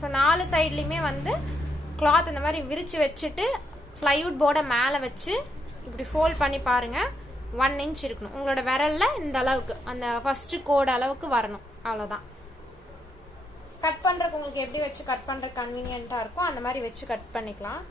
So 4 சைட்லேயுமே வந்து cloth இந்த மாதிரி விரித்து வச்சுட்டு ப்ளைவுட் போர்டை மேலே வச்சு இப்படி ஃபோல்ட் பண்ணி பாருங்கள். 1 இன்ச் இருக்கணும் உங்களோட விரலில், இந்த அளவுக்கு அந்த ஃபஸ்ட்டு கோடு அளவுக்கு வரணும். அவ்வளோதான். கட் பண்ணுறதுக்கு உங்களுக்கு எப்படி வச்சு கட் பண்ணுற கன்வீனியண்ட்டாக இருக்கும் அந்த மாதிரி வச்சு கட் பண்ணிக்கலாம்.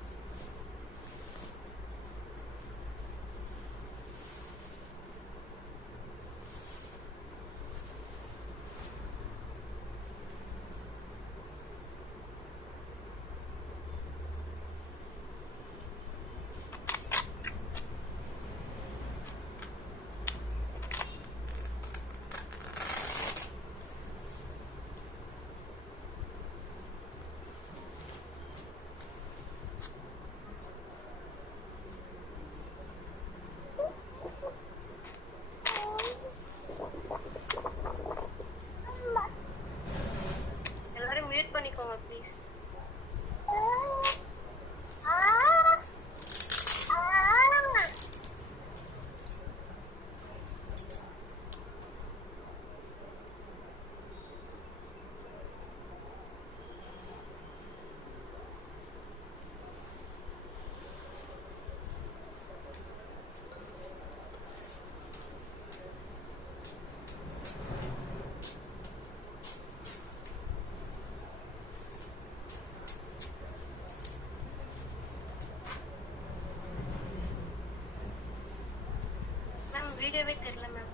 வீடியோவே தெரியல மேம்.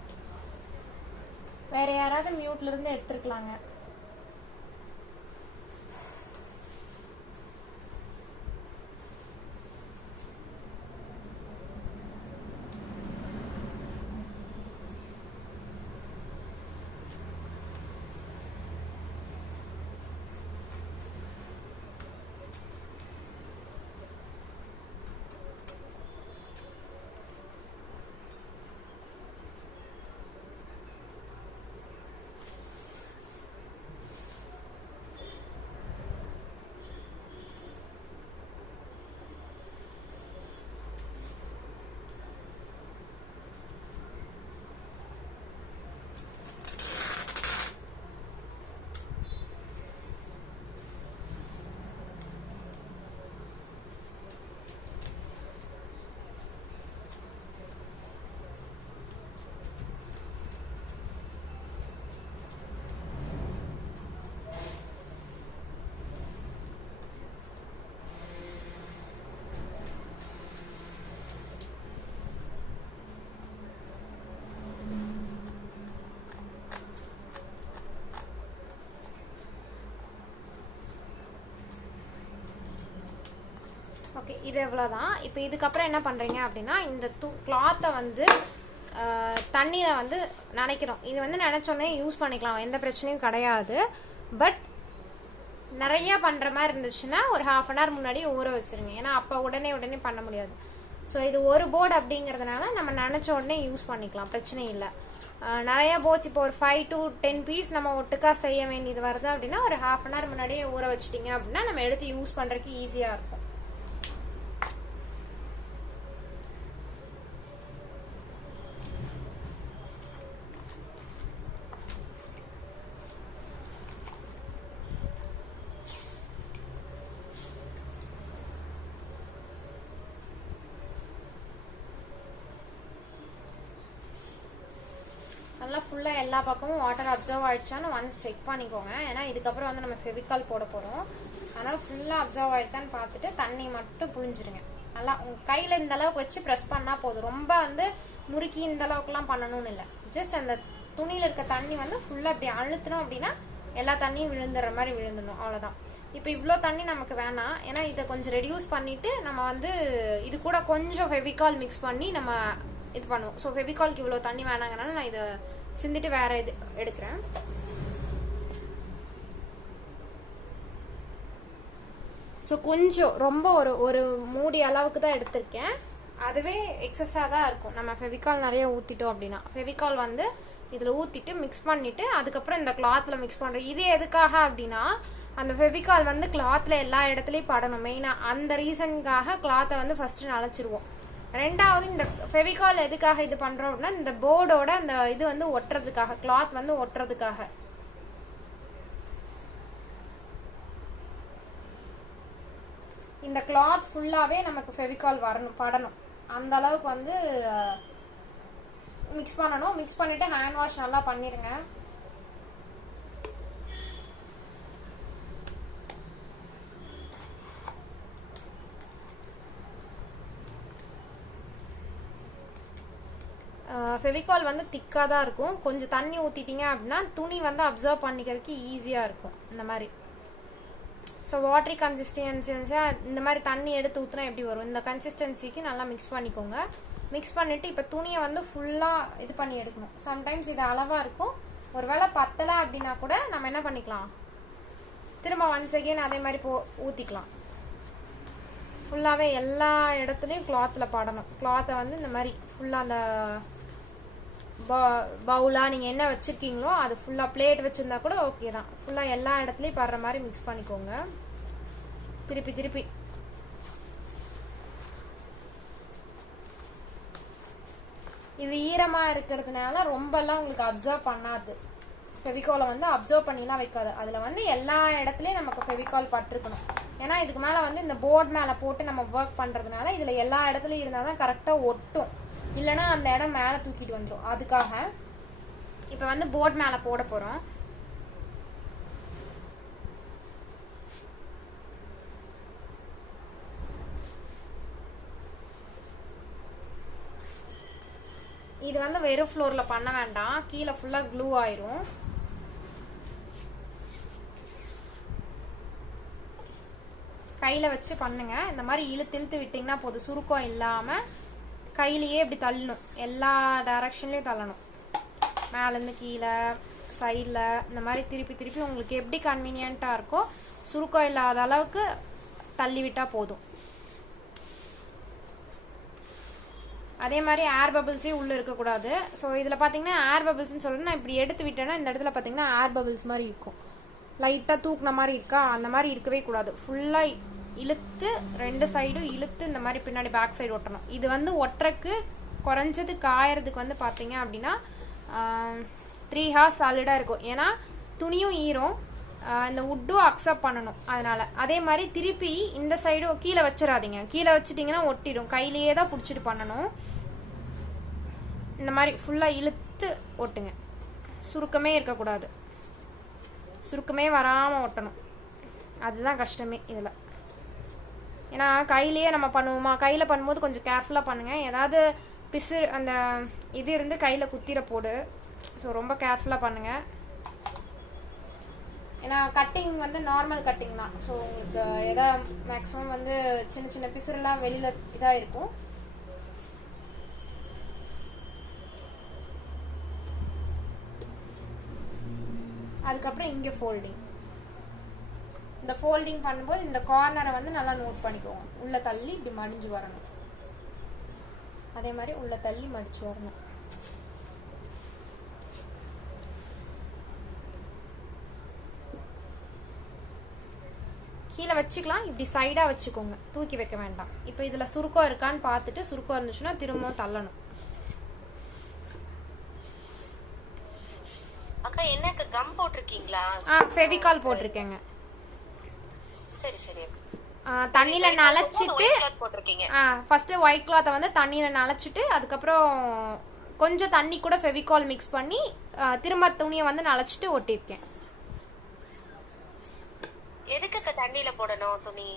வேற யாராவது மியூட்ல இருந்து எடுத்துக்கலாங்க. ஓகே, இது எவ்வளோதான். இப்போ இதுக்கப்புறம் என்ன பண்ணுறீங்க அப்படின்னா, இந்த கிளாத்தை வந்து தண்ணியில் வந்து நினைக்கிறோம். இது வந்து நினச்சோன்னே யூஸ் பண்ணிக்கலாம், எந்த பிரச்சனையும் கிடையாது. பட் நிறைய பண்ணுற மாதிரி இருந்துச்சுன்னா ஒரு 1/2 அன் ஹவர் முன்னாடி ஊற வச்சுருங்க. ஏன்னா அப்போ உடனே பண்ண முடியாது. ஸோ இது ஒரு போர்டு அப்படிங்கிறதுனால நம்ம நினச்ச உடனே யூஸ் பண்ணிக்கலாம், பிரச்சனை இல்லை. நிறைய போர்ட்ஸ் இப்போ ஒரு 5 to 10 பீஸ் நம்ம ஒட்டுக்கா செய்ய வேண்டியது வருது அப்படின்னா ஒரு 1/2 அன் ஹவர் முன்னாடியே ஊற வச்சுட்டிங்க அப்படின்னா நம்ம எடுத்து யூஸ் பண்ணுறதுக்கு ஈஸியாக இருக்கும். நல்லா ஃபுல்லாக எல்லா பக்கமும் வாட்டர் அப்சர்வ் ஆகிடுச்சான்னு ஒன்ஸ் செக் பண்ணிக்கோங்க. ஏன்னா இதுக்கப்புறம் வந்து நம்ம ஃபெவிகால் போட போகிறோம். அதனால் ஃபுல்லாக அப்சர்வ் ஆகிடுதான்னு பார்த்துட்டு தண்ணி மட்டும் புழிஞ்சிருங்க. நல்லா உங்கள் கையில் இந்த அளவுக்கு வச்சு ப்ரெஸ் பண்ணால் போதும். ரொம்ப வந்து முறுக்கி இந்த அளவுக்குலாம் பண்ணணும்னு இல்லை. ஜஸ்ட் அந்த துணியில் இருக்க தண்ணி வந்து ஃபுல்லாக அப்படி அழுத்தணும் அப்படின்னா எல்லா தண்ணியும் விழுந்துடுற மாதிரி விழுந்துடணும், அவ்வளோதான். இப்போ இவ்வளோ தண்ணி நமக்கு வேணாம். ஏன்னா இதை கொஞ்சம் ரெடியூஸ் பண்ணிவிட்டு நம்ம வந்து இது கூட கொஞ்சம் ஃபெவிகால் மிக்ஸ் பண்ணி நம்ம இது பண்ணுவோம். ஸோ ஃபெவிகால்க்கு இவ்வளோ தண்ணி வேணாங்கனால நான் இதை சிந்திட்டு வேற இது எடுக்கிறேன். ஸோ கொஞ்சம் ரொம்ப ஒரு மூடி அளவுக்கு தான் எடுத்திருக்கேன். அதுவே எக்ஸஸாக தான் இருக்கும். நம்ம ஃபெவிகால் நிறைய ஊற்றிட்டோம் அப்படின்னா ஃபெவிகால் வந்து இதில் ஊற்றிட்டு மிக்ஸ் பண்ணிவிட்டு அதுக்கப்புறம் இந்த கிளாத்தில் மிக்ஸ் பண்ணுறோம். இது எதுக்காக அப்படின்னா அந்த ஃபெவிகால் வந்து கிளாத்தில் எல்லா இடத்துலையும் படணும். மெயினாக அந்த ரீசனுக்காக கிளாத்தை வந்து ஃபஸ்ட்டு நனைச்சிருவோம். ரெண்டாவது இந்த ஃபெவிகால் எதுக்காக இது பண்ணுறோம் அப்படின்னா இந்த போர்டோட அந்த இது வந்து ஒட்டுறதுக்காக, கிளாத் வந்து ஒட்டுறதுக்காக. இந்த கிளாத் ஃபுல்லாவே நமக்கு ஃபெவிகால் வரணும், படணும். அந்த அளவுக்கு வந்து மிக்ஸ் பண்ணணும். மிக்ஸ் பண்ணிட்டு ஹேண்ட் வாஷ் நல்லா பண்ணிருங்க. ஃபெவிகால் வந்து திக்காக தான் இருக்கும். கொஞ்சம் தண்ணி ஊற்றிட்டீங்க அப்படின்னா துணி வந்து அப்சர்வ் பண்ணிக்கிறதுக்கு ஈஸியாக இருக்கும். இந்த மாதிரி ஸோ வாட்டரி கன்சிஸ்டன்சியாக இந்த மாதிரி தண்ணி எடுத்து ஊற்றினா எப்படி வரும், இந்த கன்சிஸ்டன்சிக்கு நல்லா மிக்ஸ் பண்ணிக்கோங்க. மிக்ஸ் பண்ணிவிட்டு இப்போ துணியை வந்து ஃபுல்லாக இது பண்ணி எடுக்கணும். சம்டைம்ஸ் இது அளவாக இருக்கும். ஒருவேளை பத்தலை அப்படின்னா கூட நம்ம என்ன பண்ணிக்கலாம், திரும்ப ஒன்ஸ் அகெயின் அதே மாதிரி ஊற்றிக்கலாம். ஃபுல்லாகவே எல்லா இடத்துலையும் கிளாத்தில் படணும். கிளாத்தை வந்து இந்த மாதிரி ஃபுல்லாக அந்த பவுலாக நீங்கள் என்ன வச்சுருக்கீங்களோ அது ஃபுல்லாக பிளேட் வச்சுருந்தா கூட ஓகே தான். ஃபுல்லாக எல்லா இடத்துலையும் படுற மாதிரி மிக்ஸ் பண்ணிக்கோங்க. திருப்பி திருப்பி இது ஈரமாக இருக்கிறதுனால ரொம்பலாம் உங்களுக்கு அப்சர்வ் பண்ணாது. ஃபெவிகாலை வந்து அப்சர்வ் பண்ணிலாம் வைக்காது. அதில் வந்து எல்லா இடத்துலையும் நமக்கு ஃபெவிகால் பட்டிருக்கணும். ஏன்னா இதுக்கு மேலே வந்து இந்த போர்டு மேலே போட்டு நம்ம ஒர்க் பண்ணுறதுனால இதில் எல்லா இடத்துலையும் இருந்தால் தான் கரெக்டாக ஒட்டும். இல்லைனா அந்த இடம் மேலே தூக்கிட்டு வந்துடும். அதுக்காக இப்போ வந்து போர்டு மேலே போட போகிறோம். இது வந்து வெறும் ஃப்ளோரில் பண்ண வேண்டாம், கீழே ஃபுல்லாக க்ளூ ஆயிரும். கையில் வச்சு பண்ணுங்க. இந்த மாதிரி இழுத்து இழுத்து விட்டிங்கன்னா போதும். சுருக்கம் இல்லாமல் கையிலேயே இப்படி தள்ளணும். எல்லா டைரக்ஷன்லேயும் தள்ளணும். மேலேருந்து கீழே, சைடில், இந்த மாதிரி திருப்பி திருப்பி உங்களுக்கு எப்படி கன்வீனியண்ட்டாக இருக்கோ சுருக்கம் இல்லாத அளவுக்கு தள்ளி விட்டால் போதும். அதே மாதிரி ஏர் பபிள்ஸே உள்ளே இருக்கக்கூடாது. ஸோ இதில் பார்த்தீங்கன்னா ஏர் பபிள்ஸ்ன்னு சொல்லிட்டு நான் இப்படி எடுத்து விட்டேன்னா இந்த இடத்துல பார்த்தீங்கன்னா ஏர் பபிள்ஸ் மாதிரி இருக்கும். லைட்டாக தூக்குன மாதிரி இருக்கா, அந்த மாதிரி இருக்கவே கூடாது. ஃபுல்லாக இழுத்து ரெண்டு சைடும் இழுத்து இந்த மாதிரி பின்னாடி பேக் சைடு ஒட்டணும். இது வந்து ஒட்டுறக்கு குறைஞ்சது காயறதுக்கு வந்து பார்த்தீங்க அப்படின்னா 3 hours சாலிடாக இருக்கும். ஏன்னா துணியும் ஈரம், இந்த உட்டும் அக்செப்ட் பண்ணணும். அதனால அதே மாதிரி திருப்பி இந்த சைடும் கீழே வச்சிடாதீங்க. கீழே வச்சுட்டிங்கன்னா ஒட்டிடும். கையிலேயே தான் பிடிச்சிட்டு பண்ணணும். இந்த மாதிரி ஃபுல்லாக இழுத்து ஒட்டுங்க. சுருக்கமே இருக்கக்கூடாது. சுருக்கமே வராமல் ஒட்டணும். அதுதான் கஷ்டமே இதில். ஏன்னா கையிலேயே நம்ம பண்ணுவோமா, கையில் பண்ணும்போது கொஞ்சம் கேர்ஃபுல்லாக பண்ணுங்கள். ஏதாவது பிசு அந்த இது இருந்து கையில் குத்திர போடு. ஸோ ரொம்ப கேர்ஃபுல்லாக பண்ணுங்கள். ஏன்னா கட்டிங் வந்து நார்மல் கட்டிங் தான். ஸோ உங்களுக்கு எதா மேக்ஸிமம் வந்து சின்ன சின்ன பிசுரெல்லாம் வெளியில் இதாக இருக்கும். அதுக்கப்புறம் இங்கே ஃபோல்டிங். இந்த ஃபோல்டிங் பண்ணும்போது இந்த கார்னரை வந்து நல்லா நோட் பண்ணிக்கோங்க. உள்ள தள்ளி இப்படி மடிஞ்சு வரணும். அதே மாதிரி உள்ள தள்ளி மடிச்சு வரணும். கீழே வச்சுக்கலாம். இப்படி சைடாக வச்சுக்கோங்க, தூக்கி வைக்க வேண்டாம். இப்போ இதில் சுருக்கம் இருக்கான்னு பார்த்துட்டு சுருக்கம் இருந்துச்சுன்னா திரும்பவும் தள்ளணும். அக்கா என்னக்கு கம் போட்டிருக்கீங்களா? ஃபெவிகால் போட்டிருக்கேங்க. சரி சரி. தண்ணியில நனைச்சிட்டு போட்டிருக்கீங்க. ஃபர்ஸ்ட் ஒயிட் கிளாத்தை வந்து தண்ணியில நனைச்சிட்டு அதுக்கப்புறம் கொஞ்சம் தண்ணி கூட ஃபெவிகால் மிக்ஸ் பண்ணி திரும்ப துணியை வந்து நனைச்சிட்டு ஒட்டியிருக்கேன். எதுக்கு தண்ணியில போடணும் துணி?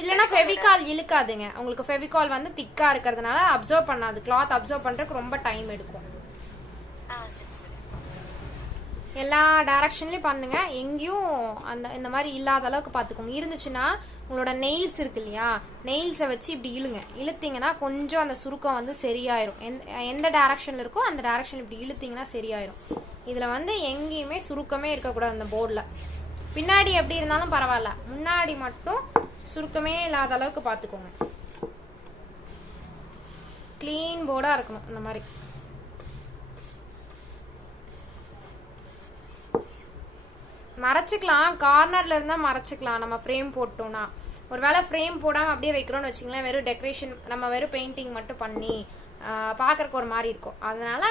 இல்லைன்னா ஃபெவிகால் இழுக்காதுங்க. உங்களுக்கு ஃபெவிகால் வந்து திக்கா இருக்கிறதுனால அப்சர்வ் பண்ணாது. கிளாத் அப்சர்வ் பண்றதுக்கு ரொம்ப டைம் எடுக்கும். எல்லா டைரக்ஷன்லயும் பண்ணுங்க. எங்கேயும் அந்த இந்த மாதிரி இல்லாத அளவுக்கு பார்த்துக்கோங்க. இருந்துச்சுன்னா உங்களோட நெயில்ஸ் இருக்கு இல்லையா, நெயில்ஸை வச்சு இப்படி இழுங்க. இழுத்தீங்கன்னா கொஞ்சம் அந்த சுருக்கம் வந்து சரியாயிரும். எந்த டைரக்ஷன்ல இருக்கோ அந்த டைரக்ஷன் இப்படி இழுத்தீங்கன்னா சரியாயிரும். இதுல வந்து எங்கேயுமே சுருக்கமே இருக்கக்கூடாது. அந்த போர்டில் பின்னாடி எப்படி இருந்தாலும் பரவாயில்ல, முன்னாடி மட்டும் சுருக்கமே இல்லாத அளவுக்கு பார்த்துக்கோங்க. கிளீன் போர்டாக இருக்கணும். இந்த மாதிரி மறைச்சிக்கலாம். கார்னர்ல இருந்தா மறைச்சிக்கலாம் நம்ம ஃப்ரேம் போட்டோம்னா. ஒருவேளை ஃப்ரேம் போடாம அப்படியே வைக்கிறோம்னு வச்சுங்களேன், வெறும் டெக்கரேஷன் நம்ம வெறும் பெயிண்டிங் மட்டும் பண்ணி பார்க்கறக்கு ஒரு மாதிரி இருக்கும். அதனால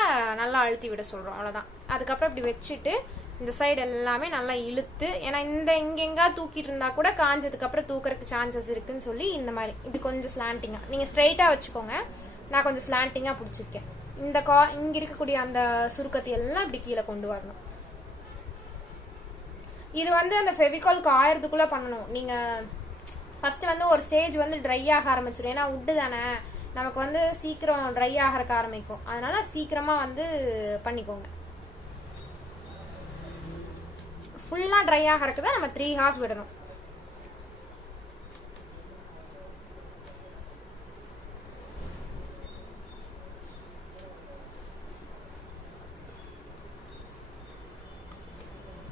நல்லா அழுத்தி விட சொல்றோம், அவ்வளோதான். அதுக்கப்புறம் இப்படி வச்சுட்டு இந்த சைடு எல்லாமே நல்லா இழுத்து, ஏன்னா இந்த இங்கெங்கா தூக்கிட்டு இருந்தா கூட காஞ்சதுக்கு அப்புறம் தூக்கறதுக்கு சான்சஸ் இருக்குன்னு சொல்லி இந்த மாதிரி இப்படி கொஞ்சம் ஸ்லாண்டிங்கா, நீங்க ஸ்ட்ரைட்டா வச்சுக்கோங்க, நான் கொஞ்சம் ஸ்லாண்டிங்கா பிடிச்சிருக்கேன். இந்த இங்க இருக்கக்கூடிய அந்த சுருக்கத்தை எல்லாம் இப்படி கீழே கொண்டு வரணும். இது வந்து அந்த ஃபெவிகால் காயறதுக்குள்ள பண்ணணும். நீங்க ஃபர்ஸ்ட் வந்து ஒரு ஸ்டேஜ் வந்து ட்ரை ஆக ஆரம்பிச்சிடும், ஏன்னா உட்டு தானே நமக்கு வந்து சீக்கிரம் ட்ரை ஆகிறக்க ஆரம்பிக்கும், அதனால சீக்கிரமா வந்து பண்ணிக்கோங்க. ஃபுல்லா ட்ரை ஆகிறதுக்கு தான் நம்ம 3 hours விடணும்.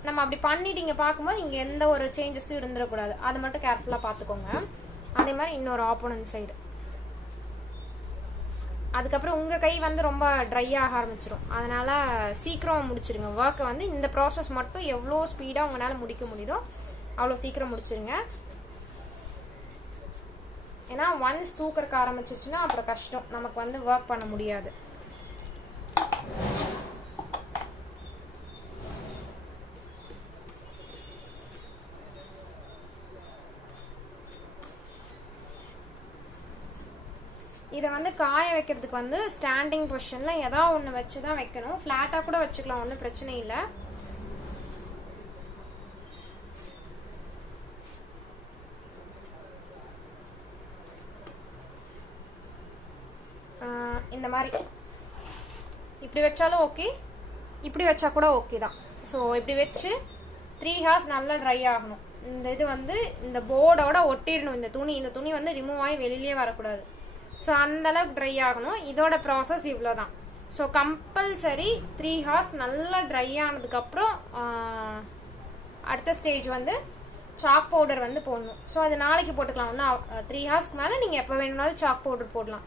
நம்ம அப்படி பண்ணிட்டீங்க பார்க்கும்போது இங்க எந்த ஒரு சேஞ்சஸும் இருந்துடக்கூடாது, அது மட்டும் கேர்ஃபுல்லா பார்த்துக்கோங்க. அதே மாதிரி இன்னொரு ஆப்போனன்ட் சைடு. அதுக்கப்புறம் உங்க கை வந்து ரொம்ப ட்ரை ஆக ஆரம்பிச்சிடும், அதனால சீக்கிரம் முடிச்சிருங்க ஒர்க்கை. வந்து இந்த ப்ராசஸ் மட்டும் எவ்வளோ ஸ்பீடா உங்களால முடிக்க முடியுதோ அவ்வளோ சீக்கிரம் முடிச்சிருங்க. ஏன்னா ஒன்ஸ் தூக்கறக்க ஆரம்பிச்சிச்சுன்னா அப்புறம் கஷ்டம், நமக்கு வந்து ஒர்க் பண்ண முடியாது. இதை வந்து காய வைக்கிறதுக்கு வந்து ஸ்டாண்டிங் பொசிஷன்ல ஏதாவது ஒன்று வச்சு தான் வைக்கணும். ஃப்ளாட்டாக கூட வச்சுக்கலாம், ஒன்றும் பிரச்சனை இல்லை. இந்த மாதிரி இப்படி வச்சாலும் ஓகே, இப்படி வச்சா கூட ஓகே தான். ஸோ இப்படி வச்சு 3 hours நல்லா ட்ரை ஆகணும். இந்த இது வந்து இந்த போர்டோட ஒட்டிடணும். இந்த துணி வந்து ரிமூவ் ஆகி வெளியிலே வரக்கூடாது. ஸோ அந்தளவுக்கு ட்ரை ஆகணும். இதோட ப்ராசஸ் இவ்வளோ தான். ஸோ கம்பல்சரி 3 hours நல்லா ட்ரை ஆனதுக்கப்புறம் அடுத்த ஸ்டேஜ் வந்து சாக் பவுடர் வந்து போடணும். ஸோ அது நாளைக்கு போட்டுக்கலாம், ஒன்றும் 3 hours மேலே நீங்கள் எப்போ வேணும்னாலும் சாக் பவுடர் போடலாம்.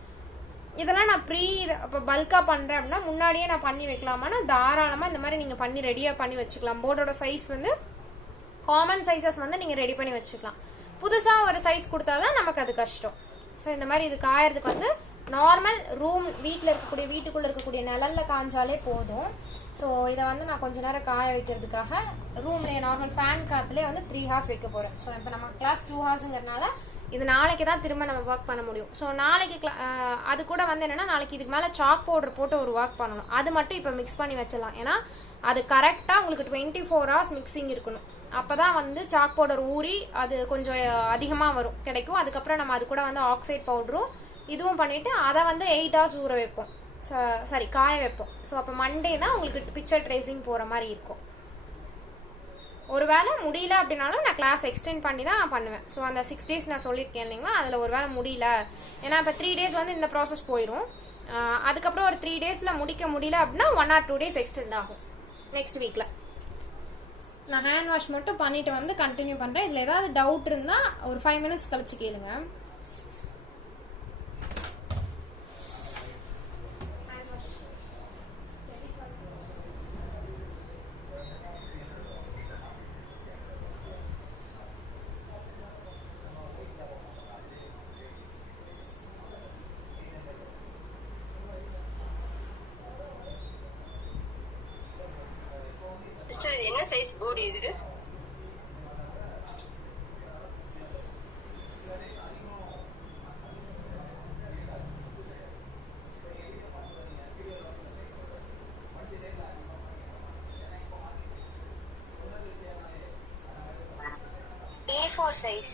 இதெல்லாம் நான் இப்போ பல்காக பண்ணுறேன் அப்படின்னா முன்னாடியே நான் பண்ணி வைக்கலாமான்னா தாராளமாக இந்த மாதிரி நீங்கள் பண்ணி ரெடியாக பண்ணி வச்சுக்கலாம். போர்டோட சைஸ் வந்து காமன் சைஸஸ் வந்து நீங்கள் ரெடி பண்ணி வச்சுக்கலாம். புதுசாக ஒரு சைஸ் கொடுத்தாதான் நமக்கு அது கஷ்டம். ஸோ இந்த மாதிரி இது காயறதுக்கு வந்து நார்மல் வீட்டுக்குள்ளே இருக்கக்கூடிய நிழல்ல காஞ்சாலே போதும். ஸோ இதை வந்து நான் கொஞ்ச நேரம் காய வைக்கிறதுக்காக ரூம்லேயே நார்மல் ஃபேன் காற்றுலேயே வந்து 3 hours வைக்க போகிறேன். ஸோ இப்போ நம்ம கிளாஸ் 2 hoursங்கிறதுனால இது நாளைக்கு தான் திரும்ப நம்ம ஒர்க் பண்ண முடியும். ஸோ நாளைக்கு அது கூட வந்து என்னன்னா நாளைக்கு இதுக்கு மேலே சாக் பவுடர் போட்டு ஒரு ஒர்க் பண்ணணும். அது மட்டும் இப்போ மிக்ஸ் பண்ணி வச்சிடலாம். ஏன்னா அது கரெக்டாக உங்களுக்கு 24 hours மிக்சிங் இருக்கணும். அப்போ தான் வந்து சாக் பவுடர் ஊறி அது கொஞ்சம் அதிகமாக கிடைக்கும். அதுக்கப்புறம் நம்ம அது கூட வந்து ஆக்சைட் பவுடரும் இதுவும் பண்ணிட்டு அதை வந்து 8 hours ஊற வைப்போம், காய வைப்போம். ஸோ அப்போ மண்டே தான் உங்களுக்கு பிக்சர் ட்ரேசிங் போகிற மாதிரி இருக்கும். ஒருவேளை முடியல அப்படின்னாலும் நான் கிளாஸ் எக்ஸ்டெண்ட் பண்ணி தான் பண்ணுவேன். ஸோ அந்த 6 days நான் சொல்லியிருக்கேன் இல்லைங்களா, அதில் ஒரு வேளை முடியல, ஏன்னா இப்போ 3 days வந்து இந்த ப்ராசஸ் போயிடும். அதுக்கப்புறம் ஒரு 3 daysல முடிக்க முடியல அப்படின்னா 1 or 2 days எக்ஸ்டெண்ட் ஆகும் நெக்ஸ்ட் வீக்கில். நான் ஹேண்ட் வாஷ் மட்டும் பண்ணிட்டு வந்து கண்டினியூ பண்ணுறேன். இதில் ஏதாவது டவுட் இருந்தால் ஒரு 5 minutes கழிச்சு கேளுங்க. என்ன சைஸ் போர்டு இது? A4 size.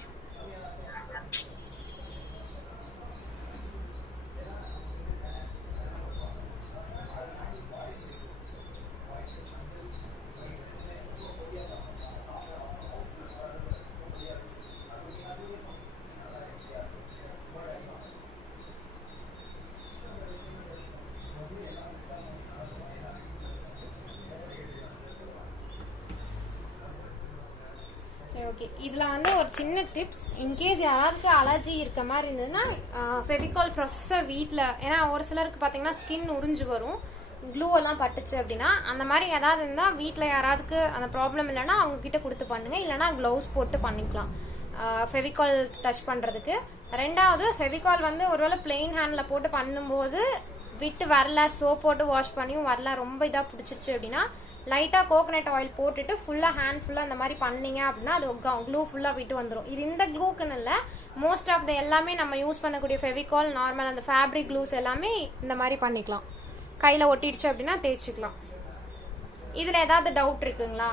ஓகே, இதில் வந்து ஒரு சின்ன டிப்ஸ், இன்கேஸ் யாருக்கு அலர்ஜி இருக்க மாதிரி இருந்ததுன்னா ஃபெவிகால் ப்ராசஸை வீட்டில், ஏன்னா ஒரு சிலருக்கு பார்த்தீங்கன்னா ஸ்கின் உறிஞ்சு வரும், க்ளூ எல்லாம் பட்டுச்சு அப்படின்னா, அந்த மாதிரி ஏதாவது இருந்தால் வீட்டில் யாராவதுக்கு அந்த ப்ராப்ளம் இல்லைன்னா அவங்க கிட்ட கொடுத்து பண்ணுங்க, இல்லைனா க்ளவுஸ் போட்டு பண்ணிக்கலாம் ஃபெவிகால் டச் பண்ணுறதுக்கு. ரெண்டாவது, ஃபெவிகால் வந்து ஒருவேளை பிளெயின் ஹேண்டில் போட்டு பண்ணும்போது விட்டு வரல, சோப் போட்டு வாஷ் பண்ணியும் வரல, ரொம்ப இதா பிடிச்சிருச்சு அப்படின்னா லைட்டா கோகனட் ஆயில் போட்டுட்டு ஃபுல்லா ஹேண்ட் ஃபுல்லா அந்த மாதிரி பண்ணீங்க அப்படின்னா அது க்ளூ ஃபுல்லா விட்டு வந்துடும். இது இந்த க்ளூக்குன்னு இல்லை, மோஸ்ட் ஆஃப் த எல்லாமே நம்ம யூஸ் பண்ணக்கூடிய ஃபெவிகால் நார்மல் அந்த ஃபேப்ரிக் க்ளூஸ் எல்லாமே இந்த மாதிரி பண்ணிக்கலாம். கையில ஒட்டிடுச்சு அப்படின்னா தேய்ச்சிக்கலாம். இதுல ஏதாவது டவுட் இருக்குங்களா?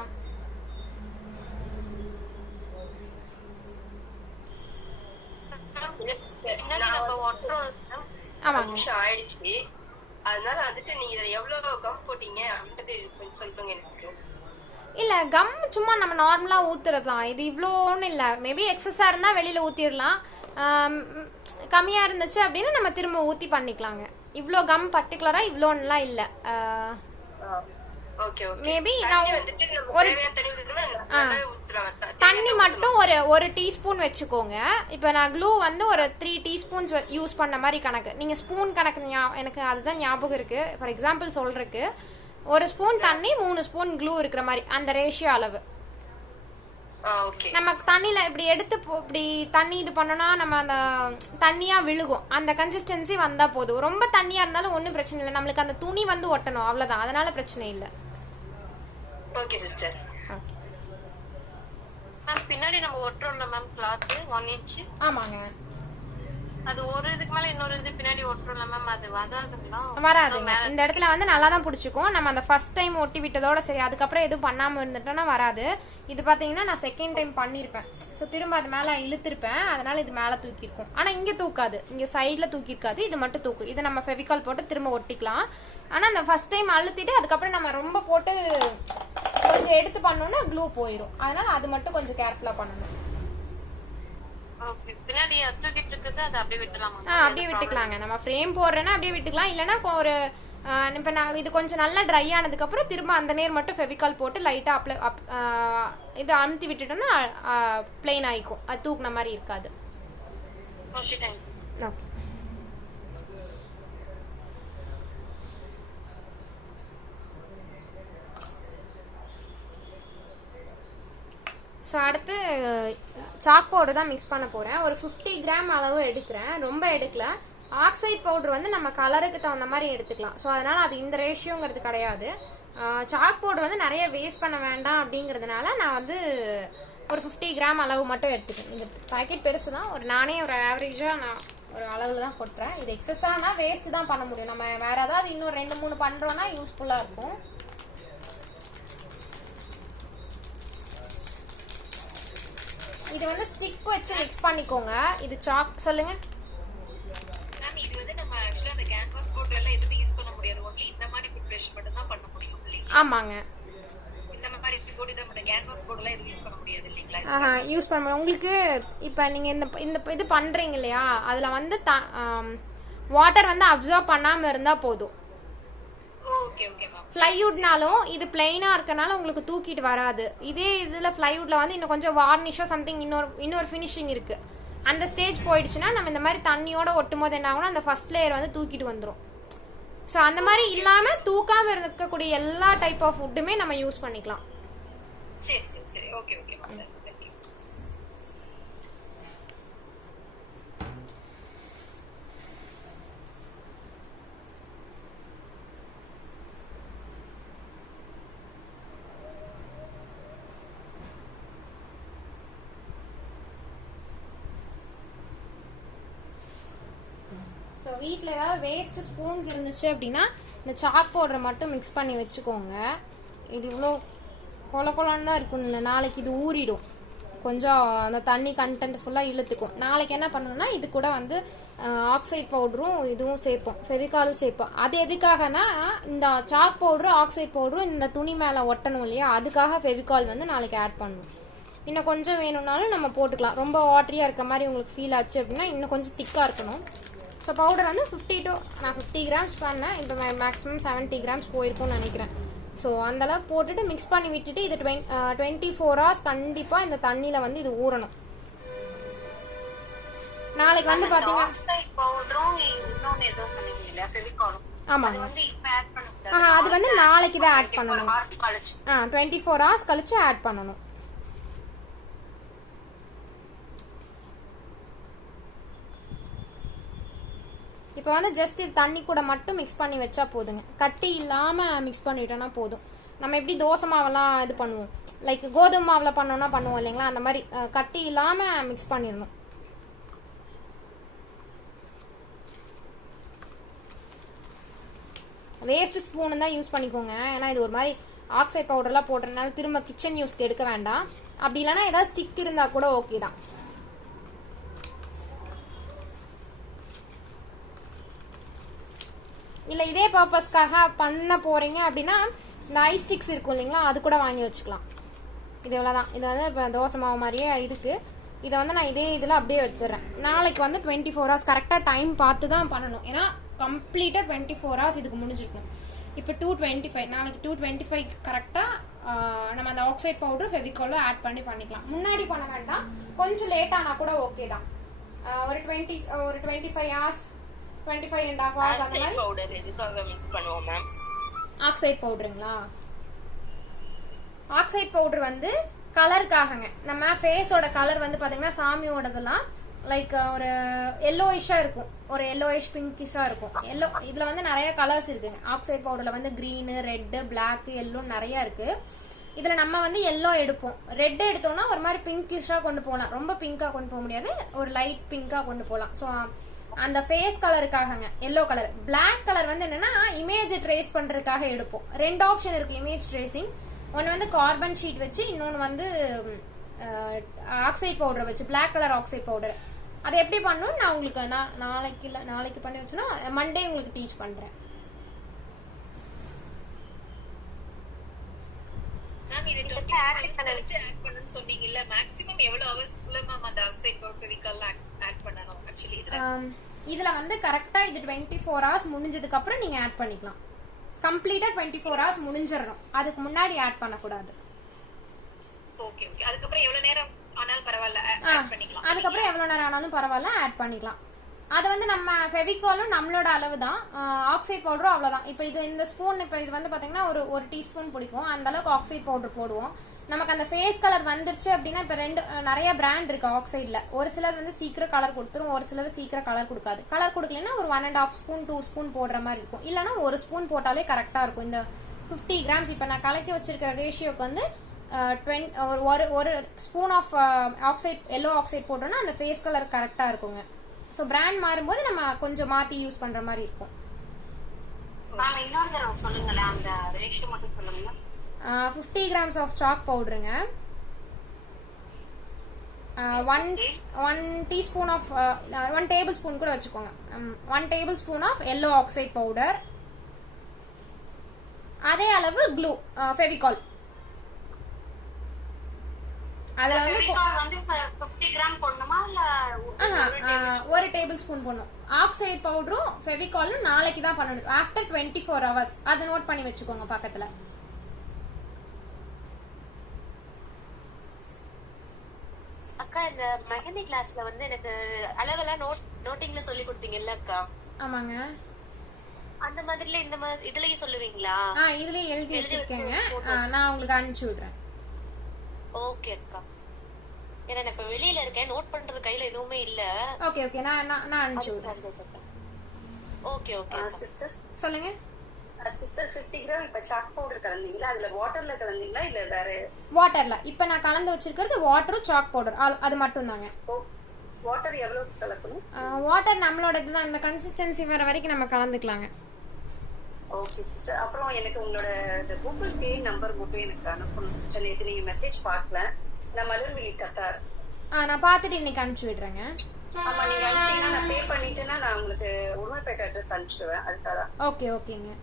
ஆயிடுச்சு. அதனால வந்துட்டு நீங்க இதுல எவ்வளவு கம் போட்டீங்க அப்படின்றது கொஞ்சம் சொல்லுங்க எனக்கு. இல்ல கம் சும்மா நம்ம நார்மலா ஊத்துறதுதான். இது இவ்வளோன்னு இல்ல, மேபி எக்ஸஸா இருந்தா வெளியில ஊத்திடலாம், கம்மியா இருந்துச்சு அப்படின்னா நம்ம திரும்ப ஊத்தி பண்ணிக்கலாங்க. இவ்வளோ கம் பர்டிகுலரா இவ்வளோன்னுலாம் இல்ல. மேபி நான் ஒரு தண்ணி மட்டும் ஒரு டீஸ்பூன் வச்சுக்கோங்க. இப்போ நான் க்ளூ வந்து ஒரு 3 டீஸ்பூன்ஸ் யூஸ் பண்ண மாதிரி கணக்கு. நீங்கள் ஸ்பூன் கணக்கு எனக்கு அதுதான் ஞாபகம் இருக்கு. ஃபார் எக்ஸாம்பிள் சொல்றதுக்கு ஒரு ஸ்பூன் தண்ணி 3 ஸ்பூன் க்ளூ இருக்கிற மாதிரி அந்த ரேஷியோ அளவு. நம்ம தண்ணியில இப்படி எடுத்து இப்படி தண்ணி இது பண்ணோம்னா நம்ம அந்த தண்ணியா விழுகும். அந்த கன்சிஸ்டன்சி வந்தா போதும். ரொம்ப தண்ணியா இருந்தாலும் ஒன்றும் பிரச்சனை இல்லை, நம்மளுக்கு அந்த துணி வந்து ஒட்டணும், அவ்வளவுதான். அதனால பிரச்சனை இல்லை. Okay sister. மேம் பின்னாடி நம்ம ஒட்டுறோம்ல மேம் கிளாத் 1 இன்ச். ஆமாங்க. அது ஒரு இதுக்கு மேல இன்னொரு இது பின்னாடி ஒட்டுறோம்ல மேம், அது வராதுங்களா? வராதுங்க. இந்த இடத்துல வந்து நல்லா தான் பிடிச்சிக்கும். நம்ம அந்த ஃபர்ஸ்ட் டைம் ஒட்டி விட்டதோட சரி, அதுக்கப்புறம் எதுவும் பண்ணாம இருந்துட்டோம்னா வராது. இது பாத்தீங்கன்னா நான் செகண்ட் டைம் பண்ணிருப்பேன். ஸோ திரும்ப அது மேல இழுத்திருப்பேன், அதனால இது மேல தூக்கிருக்கும். ஆனா இங்க தூக்காது, இங்க சைட்ல தூக்கிருக்காது, இது மட்டும் தூக்கு. இதை நம்ம ஃபெவிகால் போட்டு திரும்ப ஒட்டிக்கலாம். ஆனா அந்த ஃபர்ஸ்ட் டைம் அழுத்திட்டு அதுக்கப்புறம் நம்ம ரொம்ப போட்டு கொஞ்சம் எடுத்து பண்ணோம்னா க்ளூ போயிடும். அதனால அது மட்டும் கொஞ்சம் கேர்ஃபுல்லா பண்ணணும். பின்னாடி தூக்கிட்டு இருக்குது அது அப்படியே விட்டுலாமா? அப்படியே விட்டுக்கலாங்க. நம்ம ஃப்ரேம் போடுறேன்னா அப்படியே விட்டுக்கலாம். இல்லைன்னா ஒரு இப்போ நான் இது கொஞ்சம் நல்லா ட்ரை ஆனதுக்கு அப்புறம் திரும்ப அந்த நேர் மட்டும் ஃபெவிகால் போட்டு லைட்டா அப்ளை இது அமுத்தி விட்டுட்டோம்னா பிளெயின் ஆயிக்கும். அது தூக்குன மாதிரி இருக்காது. Okay thank you. ஓகே. ஸோ அடுத்து சாக் பவுடர் தான் மிக்ஸ் பண்ண போகிறேன். ஒரு 50 கிராம் அளவு எடுக்கிறேன், ரொம்ப எடுக்கல. ஆக்சைட் பவுடர் வந்து நம்ம கலருக்கு தகுந்த மாதிரி எடுத்துக்கலாம். ஸோ அதனால் அது இந்த ரேஷியோங்கிறது கிடையாது. சாக் பவுடர் வந்து நிறைய வேஸ்ட் பண்ண வேண்டாம் அப்படிங்கிறதுனால நான் வந்து ஒரு 50 கிராம் அளவு மட்டும் எடுத்துக்கேன். இந்த பாக்கெட் பெருசு தான், நானே ஒரு ஆவரேஜாக நான் ஒரு அளவில் தான் கொட்டுறேன். இது எக்ஸஸானா வேஸ்ட் தான் பண்ண முடியும். நம்ம வேறு ஏதாவது இன்னும் 2-3 பண்ணுறோன்னா யூஸ்ஃபுல்லாக இருக்கும். இது வந்து ஸ்டிக் வச்சு மிக்ஸ் பண்ணிக்கோங்க. இது சாக் சொல்லுங்க மேம். இது வந்து நம்ம एक्चुअली அந்த கேன்வாஸ் போர்ட் எல்லாம் எதுமே யூஸ் பண்ண முடியாது, ஒன்லி இந்த மாதிரி ப்ரிப்பரேஷன் மட்டும் தான் பண்ண முடியும் இல்லீங்களா? ஆமாங்க. இந்த மாதிரி போர்ட் இத நம்ம கேன்வாஸ் போர்ட் எல்லாம் எதுவும் யூஸ் பண்ண முடியாது இல்லீங்களா? யூஸ் பண்ண உங்களுக்கு இப்போ நீங்க இந்த இது பண்றீங்க இல்லையா, அதுல வந்து வாட்டர் வந்து அப்சர்வ் பண்ணாம இருந்தா போதும். Okay okay ma'am. ஃப்ளைவுட்னாலும் இது பிளைனா இருக்கனால உங்களுக்கு தூக்கிட்டு வராது. இதே இதுல ஃப்ளைவுட்ல வந்து இன்னும் கொஞ்சம் வார்னிஷோ சம்திங் இன்னொரு ஃபினிஷிங் இருக்கு. அந்த ஸ்டேஜ் போயிடுச்சுன்னா நம்ம இந்த மாதிரி தண்ணியோட ஒட்டும் போது என்ன ஆகும்னா அந்த ஃபர்ஸ்ட் லேயர் வந்து தூக்கிட்டு வந்துடும். ஸோ அந்த மாதிரி இல்லாம தூக்காம இருக்கக்கூடிய எல்லா டைப் ஆஃப் வுட்டுமே நம்ம யூஸ் பண்ணிக்கலாம். சரி சரி சரி. Okay okay ma'am. ஸோ வீட்டில் ஏதாவது வேஸ்ட் ஸ்பூன்ஸ் இருந்துச்சு அப்படின்னா இந்த சாக் பவுடரை மட்டும் மிக்ஸ் பண்ணி வச்சுக்கோங்க. இது இவ்வளோ கொலன்னு தான் இருக்கும் இல்லை, நாளைக்கு இது ஊறிடும். கொஞ்சம் அந்த தண்ணி கண்டென்ட் ஃபுல்லாக இழுத்துக்கும். நாளைக்கு என்ன பண்ணணும்னா இது கூட வந்து ஆக்சைட் பவுடரும் இதுவும் சேர்ப்போம், ஃபெவிகாலும் சேர்ப்போம். அது எதுக்காகனா இந்த சாக் பவுடரும் ஆக்சைட் பவுடரும் இந்த துணி மேலே ஒட்டணும் இல்லையா, அதுக்காக ஃபெவிகால் வந்து நாளைக்கு ஆட் பண்ணணும். இன்னும் கொஞ்சம் வேணும்னாலும் நம்ம போட்டுக்கலாம். ரொம்ப வாட்டரியாக இருக்க மாதிரி உங்களுக்கு ஃபீல் ஆச்சு அப்படின்னா இன்னும் கொஞ்சம் திக்காக இருக்கணும். ஸோ பவுடர் வந்து நான் 50 கிராம்ஸ் பண்ணேன். இப்போ மேக்ஸிமம் 70 கிராம்ஸ் போயிருக்கும்னு நினைக்கிறேன். ஸோ அந்தளவு போட்டுட்டு மிக்ஸ் பண்ணி விட்டுட்டு இது 24 hours கண்டிப்பாக இந்த தண்ணியில் வந்து இது ஊறணும். நாளைக்கு வந்து பார்த்தீங்கன்னா ஆமாங்க, அது வந்து நாளைக்கு தான் ஆட் பண்ணணும். 24 hours கழிச்சு ஆட் பண்ணணும். இப்போ வந்து ஜஸ்ட் இது தண்ணி கூட மட்டும் மிக்ஸ் பண்ணி வச்சா போதுங்க. கட்டி இல்லாமல் மிக்ஸ் பண்ணிட்டோன்னா போதும். நம்ம எப்படி தோசை மாவெல்லாம் இது பண்ணுவோம், லைக் கோதுமை மாவில் பண்ணோன்னா பண்ணுவோம் இல்லைங்களா, அந்த மாதிரி கட்டி இல்லாமல் மிக்ஸ் பண்ணிடணும். வேஸ்ட் ஸ்பூனு தான் யூஸ் பண்ணிக்கோங்க. ஏன்னா இது ஒரு மாதிரி ஆக்சைட் பவுடர்லாம் போடுறதுனால திரும்ப கிச்சன் யூஸ்க்கு எடுக்க வேண்டாம். அப்படி இல்லைன்னா ஏதாவது ஸ்டிக் இருந்தால் கூட ஓகே தான். இல்லை இதே பர்பஸ்க்காக பண்ண போகிறீங்க அப்படின்னா இந்த ஐஸ் ஸ்டிக்ஸ் இருக்கும் இல்லைங்களா, அது கூட வாங்கி வச்சுக்கலாம். இது இவ்வளோதான். இது வந்து இப்போ தோசை மாவு மாதிரியே இருக்குது. இதை வந்து நான் இதே இதில் அப்படியே வச்சிடுறேன். நாளைக்கு வந்து 24 hours கரெக்டாக டைம் பார்த்து தான் பண்ணணும். ஏன்னா கம்ப்ளீட்டாக 24 hours இதுக்கு முடிஞ்சிருக்கணும். இப்போ 2:25, நாளைக்கு 2:25 கரெக்டாக நம்ம அந்த ஆக்சைட் பவுடர் ஃபெவிகாலும் ஆட் பண்ணிக்கலாம். முன்னாடி பண்ண வேண்டாம், கொஞ்சம் லேட் ஆனால் கூட ஓகே தான். ஒரு 25 hours 25.5 hours அந்த மாதிரி. பவுடர் எதுக்காக மிக்ஸ் பண்ணுவோம் மேம்? ஆக்சைட் பவுடருங்களா? ஆக்சைட் பவுடர் வந்து கலருக்காகங்க. நம்ம ஃபேஸோட கலர் வந்து பார்த்தீங்கன்னா சாமியோடதெல்லாம் லைக் ஒரு எல்லோயிஷாக இருக்கும், ஒரு எல்லோயிஷ் பிங்கிஷாக இருக்கும். எல்லோ இதில் வந்து நிறைய கலர்ஸ் இருக்குங்க. ஆக்சைட் பவுடரில் வந்து க்ரீனு, ரெட்டு, பிளாக், எல்லோ நிறையா இருக்குது. இதில் நம்ம வந்து எல்லோ எடுப்போம். ரெட் எடுத்தோம்னா ஒரு மாதிரி பிங்கிஷாக கொண்டு போகலாம். ரொம்ப பிங்காக கொண்டு போக முடியாது, ஒரு லைட் பிங்காக கொண்டு போகலாம். ஸோ அந்த ஃபேஸ் கலருக்காகங்க எல்லோ கலர். பிளாக் கலர் வந்து என்னன்னா இமேஜ் ட்ரேஸ் பண்றதுக்காக எடுப்போம். 2 ஆப்ஷன் இருக்கு இமேஜ் ட்ரேசிங். ஒன்று வந்து கார்பன் ஷீட் வச்சு, இன்னொன்று வந்து ஆக்சைட் பவுடர் வச்சு, பிளாக் கலர் ஆக்சைட் பவுடர். அதை எப்படி பண்ணணும் நான் உங்களுக்கு நாளைக்கு பண்ணி வச்சுன்னா மண்டே உங்களுக்கு டீச் பண்றேன். மேம் இது 25 கழிச்சு ஆட் பண்ணனும் சொன்னீங்கல்ல, மேக்ஸिमम எவ்வளவு ஹவர்ஸ்க்குள்ள மேம் அந்த ஆக்சைட் பவுடர் ஃபெவிகால் ஆட் பண்ணனும்? एक्चुअली இதுல வந்து கரெக்ட்டா இது 24 hours முடிஞ்சதுக்கு அப்புறம் நீங்க ஆட் பண்ணிக்கலாம். கம்ப்ளீட்டா 24 hours முடிஞ்சிரணும். அதுக்கு முன்னாடி ஆட் பண்ண கூடாது. Okay okay. அதுக்கு அப்புறம் எவ்வளவு நேரம் ஆனாலும் பரவாயில்லை ஆட் பண்ணிக்கலாம். அதுக்கு அப்புறம் எவ்வளவு நேரம் ஆனாலும் பரவாயில்லை ஆட் பண்ணிக்கலாம். அது வந்து நம்ம ஃபெவிகாலும் நம்மளோட அளவு தான், ஆக்சைட் பவுடரும் அவ்வளவுதான். இப்போ இது இந்த ஸ்பூன், இப்போ இது வந்து பாத்தீங்கன்னா ஒரு டீஸ்பூன் பிடிக்கும், அந்த அளவுக்கு ஆக்சைட் பவுடர் போடுவோம். நமக்கு அந்த ஃபேஸ் கலர் வந்துருச்சு அப்படின்னா இப்போ நிறைய பிராண்ட் இருக்கு ஆக்சைட்ல. ஒரு சிலர் வந்து சீக்கிரம் கலர் கொடுத்துரும், ஒரு சிலர் சீக்கிரம் கலர் கொடுக்காது. கலர் கொடுக்கலன்னா ஒரு 1.5 ஸ்பூன் 2 ஸ்பூன் போடுற மாதிரி இருக்கும். இல்லைன்னா ஒரு ஸ்பூன் போட்டாலே கரெக்டா இருக்கும். இந்த 50 grams இப்போ நான் கலக்கி வச்சிருக்கிற ரேஷியோக்கு வந்து ஒரு spoon of oxide yellow oxide போட்டோம்னா அந்த ஃபேஸ் கலர் கரெக்டா இருக்குங்க. ஸோ பிராண்ட் மாறும்போது நம்ம கொஞ்சம் மாத்தி யூஸ் பண்ற மாதிரி இருக்கும். இன்னொரு தடவை சொல்லுங்களேன், அந்த ரேஷியோ மட்டும் சொல்லுங்க. 50 grams ஆஃப் சாக் பவுடருங்க, 1 டீஸ்பூன் ஆஃப் 1 டேபிள் ஸ்பூன் கூட வச்சுக்கோங்க. 1 tablespoon of yellow oxide powder, அதே அளவு க்ளூ ஃபெவிகால். அதுல வந்து 50 கிராம் போடணுமா இல்ல ஒரு டேபிள் ஸ்பூன் போடணும். ஆக்சைட் பவுடரும் ஃபெவிகாலும் நாளைக்கு தான் பண்ணணும், ஆஃப்டர் 24 hours. அதை நோட் பண்ணி வச்சுக்கோங்க பக்கத்துல. அக்கா, இந்த மெஹந்தி கிளாஸ்ல வந்து எனக்கு அளவெல்லாம் நோட்டிங்ல சொல்லி கொடுத்தீங்கல்ல அக்கா? ஆமாங்க. அந்த மாதிரில இந்த மாதிரி இதுலயே சொல்லுவீங்களா? இதுலயே எழுதி வச்சிருக்கேங்க, நான் உங்களுக்கு அனுப்பிச்சு விடுறேன். ஓகே அக்கா. ஏன்னா நான் இப்ப வெளியில இருக்கேன், நோட் பண்றது கையில எதுவுமே இல்ல. ஓகே ஓகே, நான் அனுப்பிச்சு விடுறேன். Okay okay sister. சொல்லுங்க சிஸ்டர். 50 கிராம் இப்ப சாக் பவுடர் கலந்தீங்களா? அதுல வாட்டர்ல கலந்தீங்களா இல்ல வேற? வாட்டர்ல. இப்ப நான் கலந்து வச்சிருக்கிறது வாட்டரும் சாக் பவுடர், அது மட்டும் தாங்க. வாட்டர் எவ்வளவு கலக்கணும்? வாட்டர் நம்மளோட இதுதான், இந்த கன்சிஸ்டன்சி வர வரைக்கும் நம்ம கலந்துக்கலாங்க. Okay sister. அப்புறம் எனக்கு உங்களோட கூகுள் பே நம்பர் மட்டும் எனக்கு அனுப்பணும் சிஸ்டர். நேற்று நீங்க மெசேஜ் பார்க்கல, நான் மலர்விழி கத்தார். நான் பார்த்துட்டு இன்னைக்கு அனுப்பிச்சு விடுறேங்க. ஆமா, நீங்க அனுப்பிச்சீங்கன்னா நான் பே பண்ணிட்டேன்னா நான் உங்களுக்கு உரிமைப்பேட்டை அட்ரஸ் அனுப்பிச்சிடுவேன். அதுக்காக. ஓகே ஓகேங்க.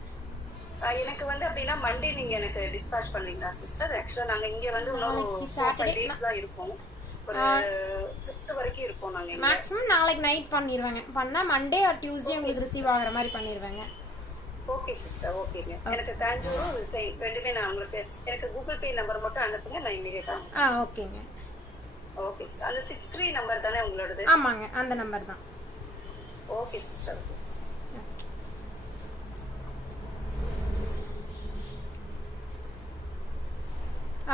எனக்கு வந்து அப்படின்னா மண்டே நீங்க எனக்கு டிஸ்பாச் பண்ணீங்களா சிஸ்டர்? ஆக்சுவலா நாங்க இங்க வந்து இன்னும் 5 days தான் இருப்போம், ஒரு 5th வரைக்கும் இருப்போம் நாங்க. மேக்ஸிமம் நாளைக்கு நைட் பண்ணிடுவாங்க. பண்ணா மண்டே ஆர் டியூஸ்டே உங்களுக்கு ரிசீவ் ஆகுற மாதிரி பண்ணிடுவாங்க. Okay sister. ஓகேங்க. எனக்கு தாஞ்சூரும் ரெண்டுமே நான் உங்களுக்கு எனக்கு கூகுள் பே நம்பர் மட்டும் அனுப்புங்க, நான் இமீடியட்டா. ஓகேங்க. Okay sister. அந்த 63 நம்பர் தானே உங்களோடது? ஆமாங்க, அந்த நம்பர் தான். Okay sister.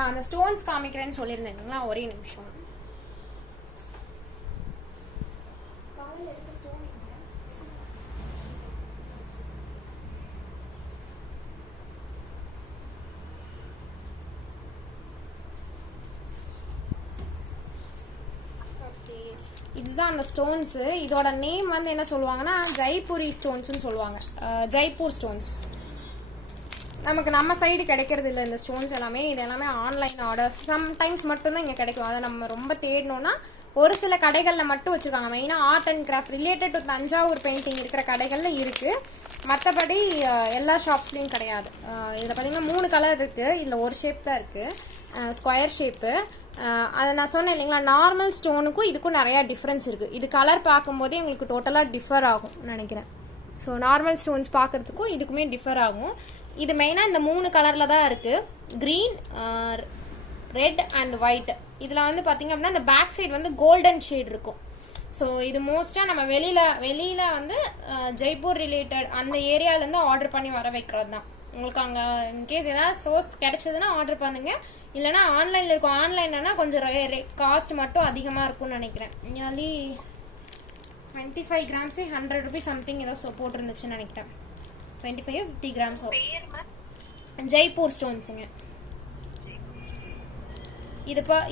அந்த ஸ்டோன்ஸ் காமிக்கிறேன்னு சொல்லியிருந்தீங்களா, ஒரே நிமிஷம். இதுதான் அந்த ஸ்டோன்ஸு. இதோட நேம் வந்து என்ன சொல்லுவாங்கன்னா ஜெய்ப்பூரி ஸ்டோன்ஸ்னு சொல்லுவாங்க. ஜெய்ப்பூர் ஸ்டோன்ஸ். நமக்கு நம்ம சைடு கிடைக்கிறது இல்லை இந்த ஸ்டோன்ஸ் எல்லாமே. இது எல்லாமே ஆன்லைன் ஆர்டர்ஸ் சம்டைம்ஸ் மட்டும்தான் இங்கே கிடைக்கும். அதை நம்ம ரொம்ப தேடணும்னா ஒரு சில கடைகளில் மட்டும் வச்சுருக்காங்க. மெயினாக art and craft related to Thanjavur painting இருக்கிற கடைகளில் இருக்குது. மற்றபடி எல்லா ஷாப்ஸ்லேயும் கிடையாது. இதில் பார்த்தீங்கன்னா 3 கலர் இருக்குது. இதில் ஒரு ஷேப் தான் இருக்குது, ஸ்கொயர் ஷேப்பு. அதை நான் சொன்னேன் இல்லைங்களா, நார்மல் ஸ்டோனுக்கும் இதுக்கும் நிறையா டிஃப்ரென்ஸ் இருக்குது. இது கலர் பார்க்கும்போதே உங்களுக்கு டோட்டலாக டிஃபர் ஆகும் நினைக்கிறேன். ஸோ நார்மல் ஸ்டோன்ஸ் பார்க்குறதுக்கும் இதுக்குமே டிஃபர் ஆகும். இது மெயினாக இந்த 3 கலரில் தான் இருக்குது, க்ரீன், ரெட் அண்ட் ஒயிட். இதில் வந்து பார்த்திங்க அப்படின்னா இந்த பேக் சைடு வந்து கோல்டன் ஷேட் இருக்கும். ஸோ இது மோஸ்ட்டாக நம்ம வெளியில் வந்து ஜெய்ப்பூர் ரிலேட்டட் அந்த ஏரியாவிலேருந்து ஆர்டர் பண்ணி வர வைக்கிறது தான். உங்களுக்கு அங்கே இன்கேஸ் ஏதாவது சோர்ஸ் கிடைச்சதுன்னா ஆர்டர் பண்ணுங்கள். இல்லைனா ஆன்லைனில் இருக்கும். ஆன்லைன்னா கொஞ்சம் காஸ்ட் மட்டும் அதிகமாக இருக்கும்னு நினைக்கிறேன். நியர்லி 25 கிராம்ஸே 100 ருபீஸ் சம்திங் ஏதோ போட்டிருந்துச்சுன்னு நினைக்கிறேன். 25-50 கிராம்ஸ். ஜெய்ப்பூர் ஸ்டோன்ஸுங்க.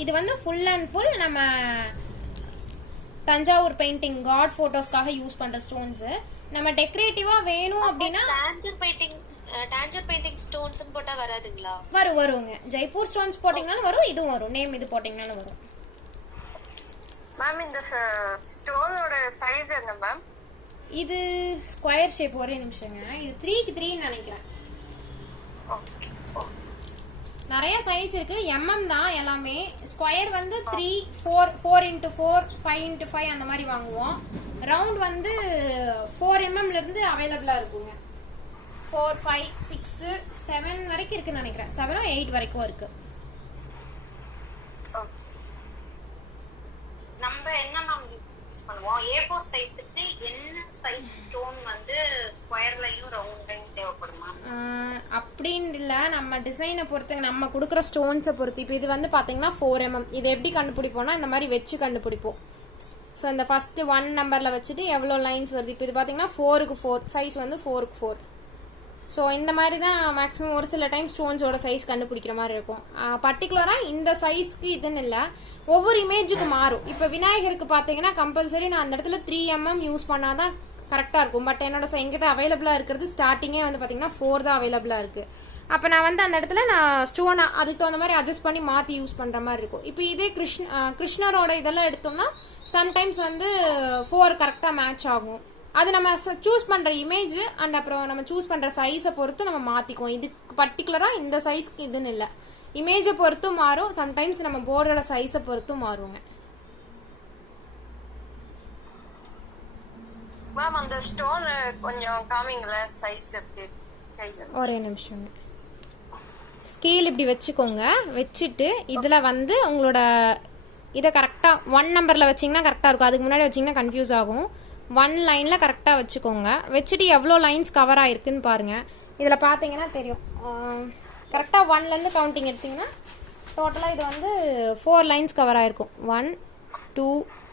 இது வந்து ஃபுல் அண்ட் ஃபுல் நம்ம தஞ்சாவூர் பெயிண்டிங் காட் ஃபோட்டோஸ்க்காக யூஸ் பண்ணுற ஸ்டோன்ஸு. நம்ம டெக்கரேட்டிவாக வேணும் அப்படின்னா டாஞ்சர் பெயிண்டிங் ஸ்டோன்ஸ் போட்டா வராதுங்களா? வருங்க. ஜெய்ப்பூர் ஸ்டோன்ஸ் போட்டிங்கனாலும் வரும், இதுவும் வரும். நேம் இது போட்டிங்கனாலும் வரும். மேம் இந்த ஸ்டோனோட சைஸ் என்ன மேம்? இது ஸ்கொயர் ஷேப். ஒரே நிமிஷங்க. இது 3x 3 நினைக்கிறேன். நிறைய சைஸ் இருக்கு. தான் எல்லாமே. ஸ்கொயர் வந்து 3, 4, 4x4, 5x5 அந்த மாதிரி வாங்குவோம். ரவுண்ட் வந்து 4mm இருந்து அவைலபிளா இருக்குங்க. 4, 5, 6, 7 வரைக்கும் இருக்குன்னு நினைக்கிறேன். 7 or 8 வரைக்கும் இருக்கு. நம்ம என்ன மேம் யூஸ் பண்ணுவோம்? A4 சைஸ்க்கு என்ன சைஸ் ஸ்டோன் வந்து ஸ்கொயர்லயும் ரவுண்ட்லயும் தேவைப்படுமா? அப்படின்னு இல்லை, நம்ம டிசைனை பொறுத்து நம்ம கொடுக்குற ஸ்டோன்ஸை பொறுத்து. இப்போ இது வந்து பார்த்தீங்கன்னா 4mm. இது எப்படி கண்டுபிடிப்போம்னா இந்த மாதிரி வச்சு கண்டுபிடிப்போம். ஸோ இந்த ஃபஸ்ட்டு 1 நம்பரில் வச்சுட்டு எவ்வளோ லைன்ஸ் வருது. இப்போ இது பார்த்தீங்கன்னா 4x4 சைஸ் வந்து 4x4. ஸோ இந்த மாதிரி தான் மேக்ஸிமம் ஒரு சில டைம் ஸ்டோன்ஸோட சைஸ் கண்டுபிடிக்கிற மாதிரி இருக்கும். பர்டிகுலராக இந்த சைஸ்க்கு இதுன்னு இல்லை, ஒவ்வொரு இமேஜுக்கு மாறும். இப்போ விநாயகருக்கு பார்த்தீங்கன்னா கம்பல்சரி நான் அந்த இடத்துல 3mm யூஸ் பண்ணால் தான் கரெக்டாக இருக்கும். பட் என்னோட என்கிட்ட அவைலபிளாக இருக்கிறது ஸ்டார்டிங்கே வந்து பார்த்தீங்கன்னா 4 தான் அவைலபிளாக இருக்குது. அப்போ நான் வந்து அந்த இடத்துல நான் ஸ்டோனை அதுக்கு தகுந்த மாதிரி அட்ஜஸ்ட் பண்ணி மாற்றி யூஸ் பண்ணுற மாதிரி இருக்கும். இப்போ இதே கிருஷ்ணரோட இதெல்லாம் எடுத்தோம்னா சம்டைம்ஸ் வந்து 4 கரெக்டாக மேட்ச் ஆகும். அது நம்ம சூஸ் பண்ணுற இமேஜ் அண்ட் அப்புறம் நம்ம சூஸ் பண்ணுற சைஸை பொறுத்து நம்ம மாற்றிக்குவோம். இதுக்கு பர்டிகுலராக இந்த சைஸ்க்கு இதுன்னு இல்லை, இமேஜை பொறுத்தும் மாறும். சம்டைம்ஸ் நம்ம போர்டோட சைஸை பொறுத்தும் மாறுங்க. மேம் அந்த ஸ்டோன் கொஞ்சம் காமிங்களா சைஸ் எப்படி? ஒரே நிமிஷம். ஸ்கேல் இப்படி வச்சுக்கோங்க. வச்சுட்டு இதில் வந்து உங்களோட இதை கரெக்டாக 1 நம்பரில் வச்சிங்கன்னா கரெக்டாக இருக்கும். அதுக்கு முன்னாடி வச்சிங்கன்னா கன்ஃபியூஸ் ஆகும். 1 லைனில் கரெக்டாக வச்சுக்கோங்க. வச்சுட்டு எவ்வளோ லைன்ஸ் கவர் ஆகிருக்குன்னு பாருங்கள். இதில் பார்த்தீங்கன்னா தெரியும். கரெக்டாக 1லேருந்து கவுண்டிங் எடுத்திங்கன்னா டோட்டலாக இது வந்து 4 லைன்ஸ் கவர் ஆகிருக்கும். 1, 2,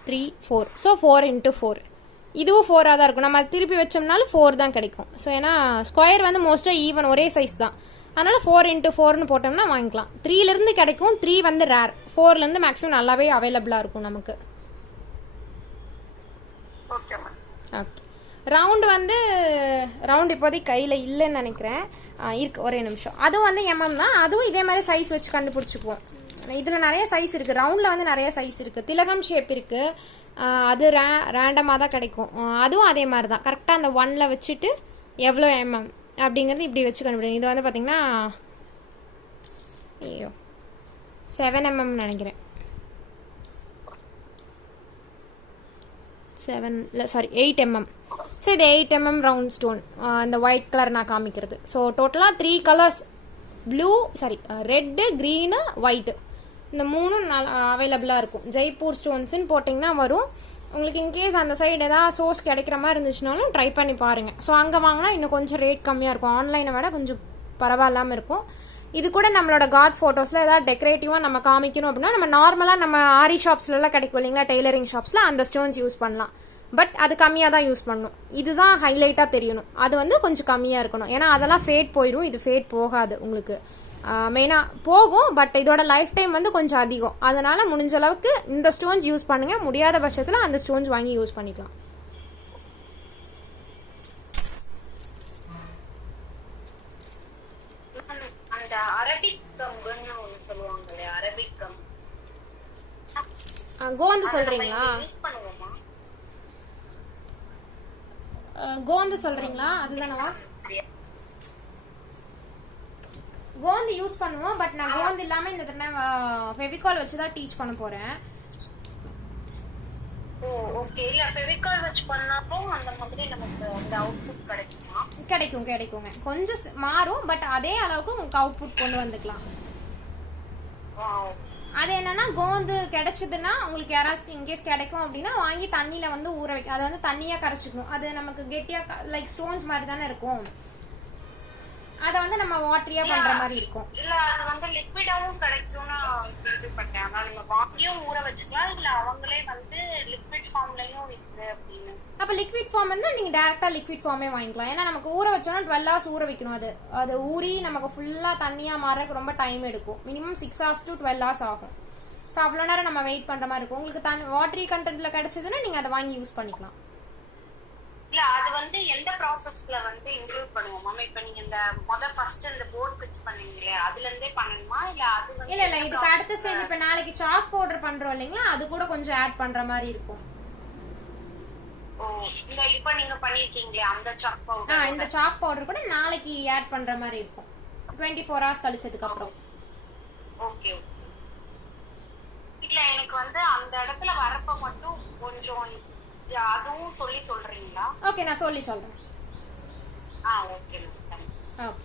3, 4. So 4x4. இதுவும் 4ஆக தான் இருக்கும். நம்ம திருப்பி வச்சோம்னாலும் 4 தான் கிடைக்கும். ஸோ ஏன்னா ஸ்கொயர் வந்து மோஸ்ட்டாக ஈவன் ஒரே சைஸ் தான். அதனால் 4x4ன்னு போட்டோம்னா வாங்கிக்கலாம். 3லேருந்து கிடைக்கும். 3 வந்து ரேர். 4லேருந்து மேக்ஸிமம் நல்லாவே அவைலபிளாக இருக்கும் நமக்கு. Okay ma'am. ஓகே. ரவுண்டு வந்து ரவுண்ட் இப்போதைக்கு கையில் இல்லைன்னு நினைக்கிறேன். இருக்குது, ஒரே நிமிஷம். அதுவும் வந்து தான். அதுவும் இதே மாதிரி சைஸ் வச்சு கண்டுபிடிச்சிக்குவோம். இதில் நிறைய சைஸ் இருக்குது. ரவுண்டில் வந்து நிறைய சைஸ் இருக்குது. திலகம் ஷேப் இருக்குது. அது ரேண்டமாக தான் கிடைக்கும். அதுவும் அதே மாதிரி தான். கரெக்டாக அந்த 1ல் வச்சுட்டு எவ்வளோ அப்படிங்கிறது இப்படி வச்சு கண்டுபிடிக்கும். இது வந்து பார்த்திங்கன்னா 7mm நினைக்கிறேன். 8mm. ஸோ இது 8mm ரவுண்ட் ஸ்டோன். இந்த ஒயிட் கலர் நான் காமிக்கிறது. ஸோ டோட்டலாக 3 கலர்ஸ், ரெட்டு, க்ரீனு, ஒயிட்டு, இந்த 3ம் அவைலபிளாக இருக்கும். ஜெய்ப்பூர் ஸ்டோன்ஸுன்னு போட்டிங்கன்னா வரும். உங்களுக்கு இன்கேஸ் அந்த சைடு ஏதாவது சோர்ஸ் கிடைக்கிற மாதிரி இருந்துச்சுனாலும் ட்ரை பண்ணி பாருங்கள். ஸோ அங்கே வாங்கினா இன்னும் கொஞ்சம் ரேட் கம்மியாக இருக்கும். ஆன்லைனை விட கொஞ்சம் பரவாயில்லாமல் இருக்கும். இது கூட நம்மளோட காட் ஃபோட்டோஸில் ஏதாவது டெக்கரேட்டிவாக நம்ம காமிக்கணும் அப்படின்னா நம்ம நார்மலாக நம்ம ஆரி ஷாப்ஸ்லாம் கிடைக்கும் இல்லைங்களா, டெய்லரிங் ஷாப்ஸில் அந்த ஸ்டோன்ஸ் யூஸ் பண்ணலாம். பட் அது கம்மியாக தான் யூஸ் பண்ணணும். இதுதான் ஹைலைட்டாக தெரியணும். அது வந்து கொஞ்சம் கம்மியாக இருக்கணும். ஏன்னா அதெல்லாம் ஃபேட் போயிடும். இது ஃபேட் போகாது உங்களுக்கு. மெயினாக போகும். பட் இதோட லைஃப் டைம் வந்து கொஞ்சம் அதிகம். அதனால் முடிஞ்ச அளவுக்கு இந்த ஸ்டோன்ஸ் யூஸ் பண்ணுங்கள். முடியாத பட்சத்தில் அந்த ஸ்டோன்ஸ் வாங்கி யூஸ் பண்ணிக்கலாம். அந்த அரபிக் கம்புன்னு ஒண்ணு சொல்லுவாங்களே, அரபிக் கம் கோந்து சொல்கிறீங்களா? யூஸ் பண்ணுவோமா? கோந்து சொல்கிறீங்களா? அதுதானவா? கோந்து யூஸ் பண்ணுவோம். பட் நான் கோந்து இல்லாமல் இந்த தடவை ஃபெவிகால் வச்சு தான் டீச் பண்ண போகிறேன். ஓ ஓகே. இல்ல ஃபெவிகால் வச்சு பண்ணாலும் அந்த மாதிரி நமக்கு அந்த அவுட்புட் கிடைக்குமா? கிடைக்குங்க. கொஞ்சம் மாறும். பட் அதே அளவுக்கு உங்களுக்கு அவுட்புட் கொண்டு வந்துக்கலாம். அது என்னன்னா கோந்து கிடைச்சதுன்னா உங்களுக்கு யாராச்சும் இன்கேஸ் கிடைக்கும் அப்படின்னா வாங்கி தண்ணியில வந்து ஊற வைக்க. அதை வந்து தண்ணியா கரைச்சிக்கணும். அது நமக்கு கெட்டியா லைக் ஸ்டோன்ஸ் மாதிரி தானே இருக்கும். அத வந்து நம்ம வாட்டரியா பண்ற மாதிரி இருக்கும். இல்ல அது வந்து லிக்விடாவும் கிடைக்கும்னு கேள்விப்பட்டேன். ஆனா நீங்க வாங்கியும் ஊற வச்சுக்கலாம். இல்ல அவங்களே வந்து லிக்விட் ஃபார்ம்லயும் இருக்கு அப்படின்னு. அப்ப லிக்விட் ஃபார்ம் வந்து நீங்க டைரக்டா லிக்விட் ஃபார்மே வாங்கிக்கலாம். ஏன்னா நமக்கு ஊற வச்சோம்னா 12 hours ஊற வைக்கணும். அது ஊறி நமக்கு ஃபுல்லா தண்ணியா மாறக்கு ரொம்ப டைம் எடுக்கும். மினிமம் 6 hours to 12 hours ஆகும். ஸோ அவ்வளோ நேரம் நம்ம வெயிட் பண்ற மாதிரி இருக்கும். உங்களுக்கு வாட்டரி கண்டென்ட்ல கிடைச்சதுன்னா நீங்க அதை வாங்கி யூஸ் பண்ணிக்கலாம். இல்ல அது வந்து எந்த ப்ராசஸ்ல வந்து இன்க்ளூட் பண்ணுவோம் மாமா? இப்ப நீங்க இந்த ஃபர்ஸ்ட் இந்த போர்ட் பிக்ஸ் பண்ணீங்களே அதுல இருந்தே பண்ணணுமா? இல்ல அது வந்து இல்ல இதுக்கு அடுத்த ஸ்டேஜ் இப்ப நாளைக்கு சாக் பவுடர் பண்றோம் இல்லைங்களா, அது கூட கொஞ்சம் ஆட் பண்ற மாதிரி இருக்கும். ஓ இந்த இப்ப நீங்க பண்ணிருக்கீங்களே அந்த சாக் பவுடர், இந்த சாக் பவுடர் கூட நாளைக்கு ஆட் பண்ற மாதிரி இருக்கும் 24 hours கழிச்சதுக்கு அப்புறம். ஓகே. இல்ல எனக்கு வந்து அந்த இடத்துல வரப்ப மட்டும் கொஞ்சம் அதுவும் சொல்றீங்களா? ஓகே நான் சொல்றேன். ஓகே. ஓகே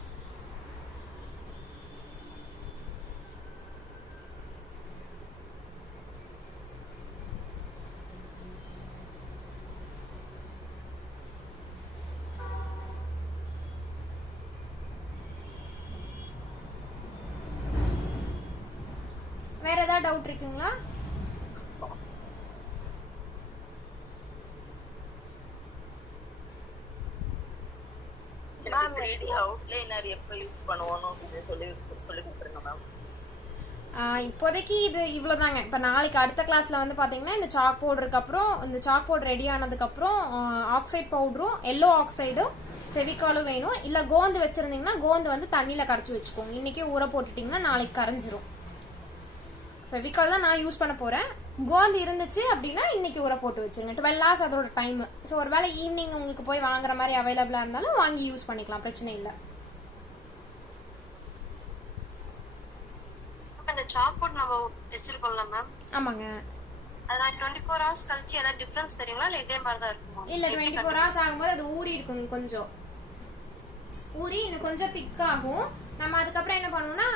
வேற ஏதாவது டவுட் இருக்குங்களா? மேம் அவுட்லைனர் எப்ப யூஸ் பண்ணுவோம்னு சொல்லி கொடுத்துருங்க மேம். இப்போதைக்கு இது இவ்வளோதாங்க. இப்போ நாளைக்கு அடுத்த கிளாஸ்ல வந்து பார்த்தீங்கன்னா இந்த சாக் பவுடருக்கு அப்புறம் இந்த சாக் பவுடர் ரெடி ஆனதுக்கப்புறம் ஆக்சைட் பவுடரும் எல்லோ ஆக்சைடும் ஃபெவிகாலும் வேணும். இல்லை கோந்து வச்சுருந்தீங்கன்னா கோந்து வந்து தண்ணியில் கரைச்சி வச்சுக்கோங்க. இன்றைக்கே ஊற போட்டுட்டிங்கன்னா நாளைக்கு கரைஞ்சிரும். ஃபெவிகால் தான் நான் யூஸ் பண்ண போகிறேன். கோந்து இருந்துச்சு அப்படின்னா இன்னைக்கு ஊற போட்டு வச்சுருங்க. 12 hours அதோட டைம். ஸோ ஒரு வேளை ஈவினிங் உங்களுக்கு போய் வாங்குற மாதிரி அவைலபிளாக இருந்தாலும் வாங்கி யூஸ் பண்ணிக்கலாம், பிரச்சனை இல்லை. அந்த சாக் பவுடர் நம்ம வச்சிருக்கோம்ல மேம்? ஆமாங்க. அதான் 24 hours கழிச்சு ஏதாவது டிஃபரன்ஸ் தெரியுங்களா இல்ல இதே மாதிரி தான் இருக்குமா? இல்ல 24 hours ஆகும்போது அது ஊறி இருக்கும். கொஞ்சம் ஊறி இன்னும் கொஞ்சம் திக்காகும். நம்ம அதுக்கப்புறம் என்ன பண்ணுவோம்னா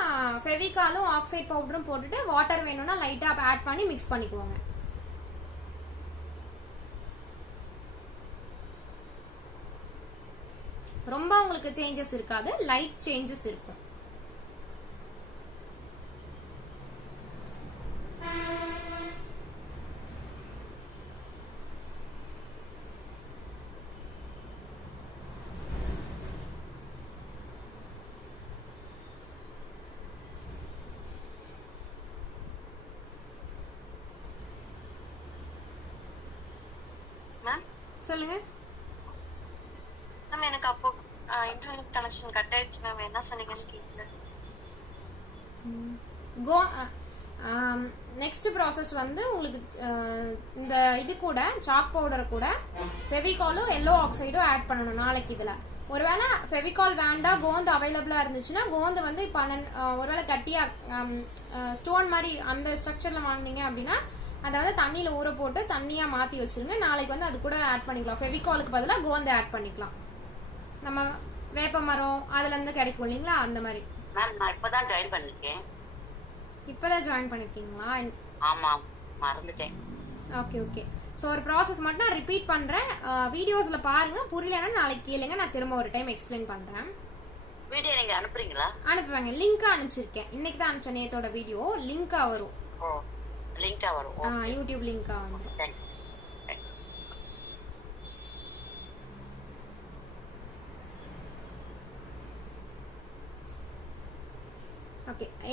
ஃபெவிகாலும் ஆக்சைட் பவுடரும் போட்டுட்டு வாட்டர் வேணும்னா லைட்டா ஆட் பண்ணி மிக்ஸ் பண்ணிக்குவோங்க. ரொம்ப உங்களுக்கு சேஞ்சஸ் இருக்காது, லைட் சேஞ்சஸ் இருக்கும். சொல்லுங்க மேம். எனக்கு அப்போ இன்டர்நெட் கனெக்ஷன் கட் ஆயிடுச்சு மேம். என்ன சொன்னீங்கன்னு கேட்கல. நெக்ஸ்ட் ப்ராசஸ் வந்து உங்களுக்கு இந்த இது கூட சாக் பவுடர் கூட ஃபெவிகாலும் எல்லோ ஆக்சைடும் ஆட் பண்ணணும் நாளைக்கு. இதில் ஒருவேளை ஃபெவிகால் வேண்டாம் கோந்து அவைலபிளாக இருந்துச்சுன்னா கோந்து வந்து ஒருவேளை கட்டியாக ஸ்டோன் மாதிரி அந்த ஸ்ட்ரக்சரில் வாங்கினீங்க அப்படின்னா அதை வந்து தண்ணியில் ஊற போட்டு தண்ணியாக மாற்றி வச்சுருங்க. நாளைக்கு வந்து அது கூட ஆட் பண்ணிக்கலாம். ஃபெவிகாலுக்கு பதிலாக கோந்து ஆட் பண்ணிக்கலாம். நம்ம வேப்ப மரம் அதுலேருந்து கிடைக்கும் இல்லைங்களா, அந்த மாதிரி. மேம் நான் இப்பதான் ஜாயின் பண்ணிருக்கேன். இப்போதான் ஜாயின் பண்ணிருக்கீங்களா? ஆமா மறந்துட்டேன். Okay okay. ஸோ ஒரு ப்ராசஸ் மட்டும் நான் ரிப்பீட் பண்ணுறேன். வீடியோஸில் பாருங்கள். புரியலன்னா நாளைக்கு கேளுங்க, நான் திரும்ப ஒரு டைம் எக்ஸ்பிளைன் பண்ணுறேன். வீடியோ நீங்க அனுப்புறீங்களா? அனுப்புவாங்க. லிங்க் அனுப்பிச்சிருக்கேன். இன்னைக்கு தான் அனுப்பிச்சேன். நேத்தோட வீடியோ லிங்கா வரும். ஓ லிங்கா வரும். யூடியூப் லிங்கா வரும். தேங்க்யூ.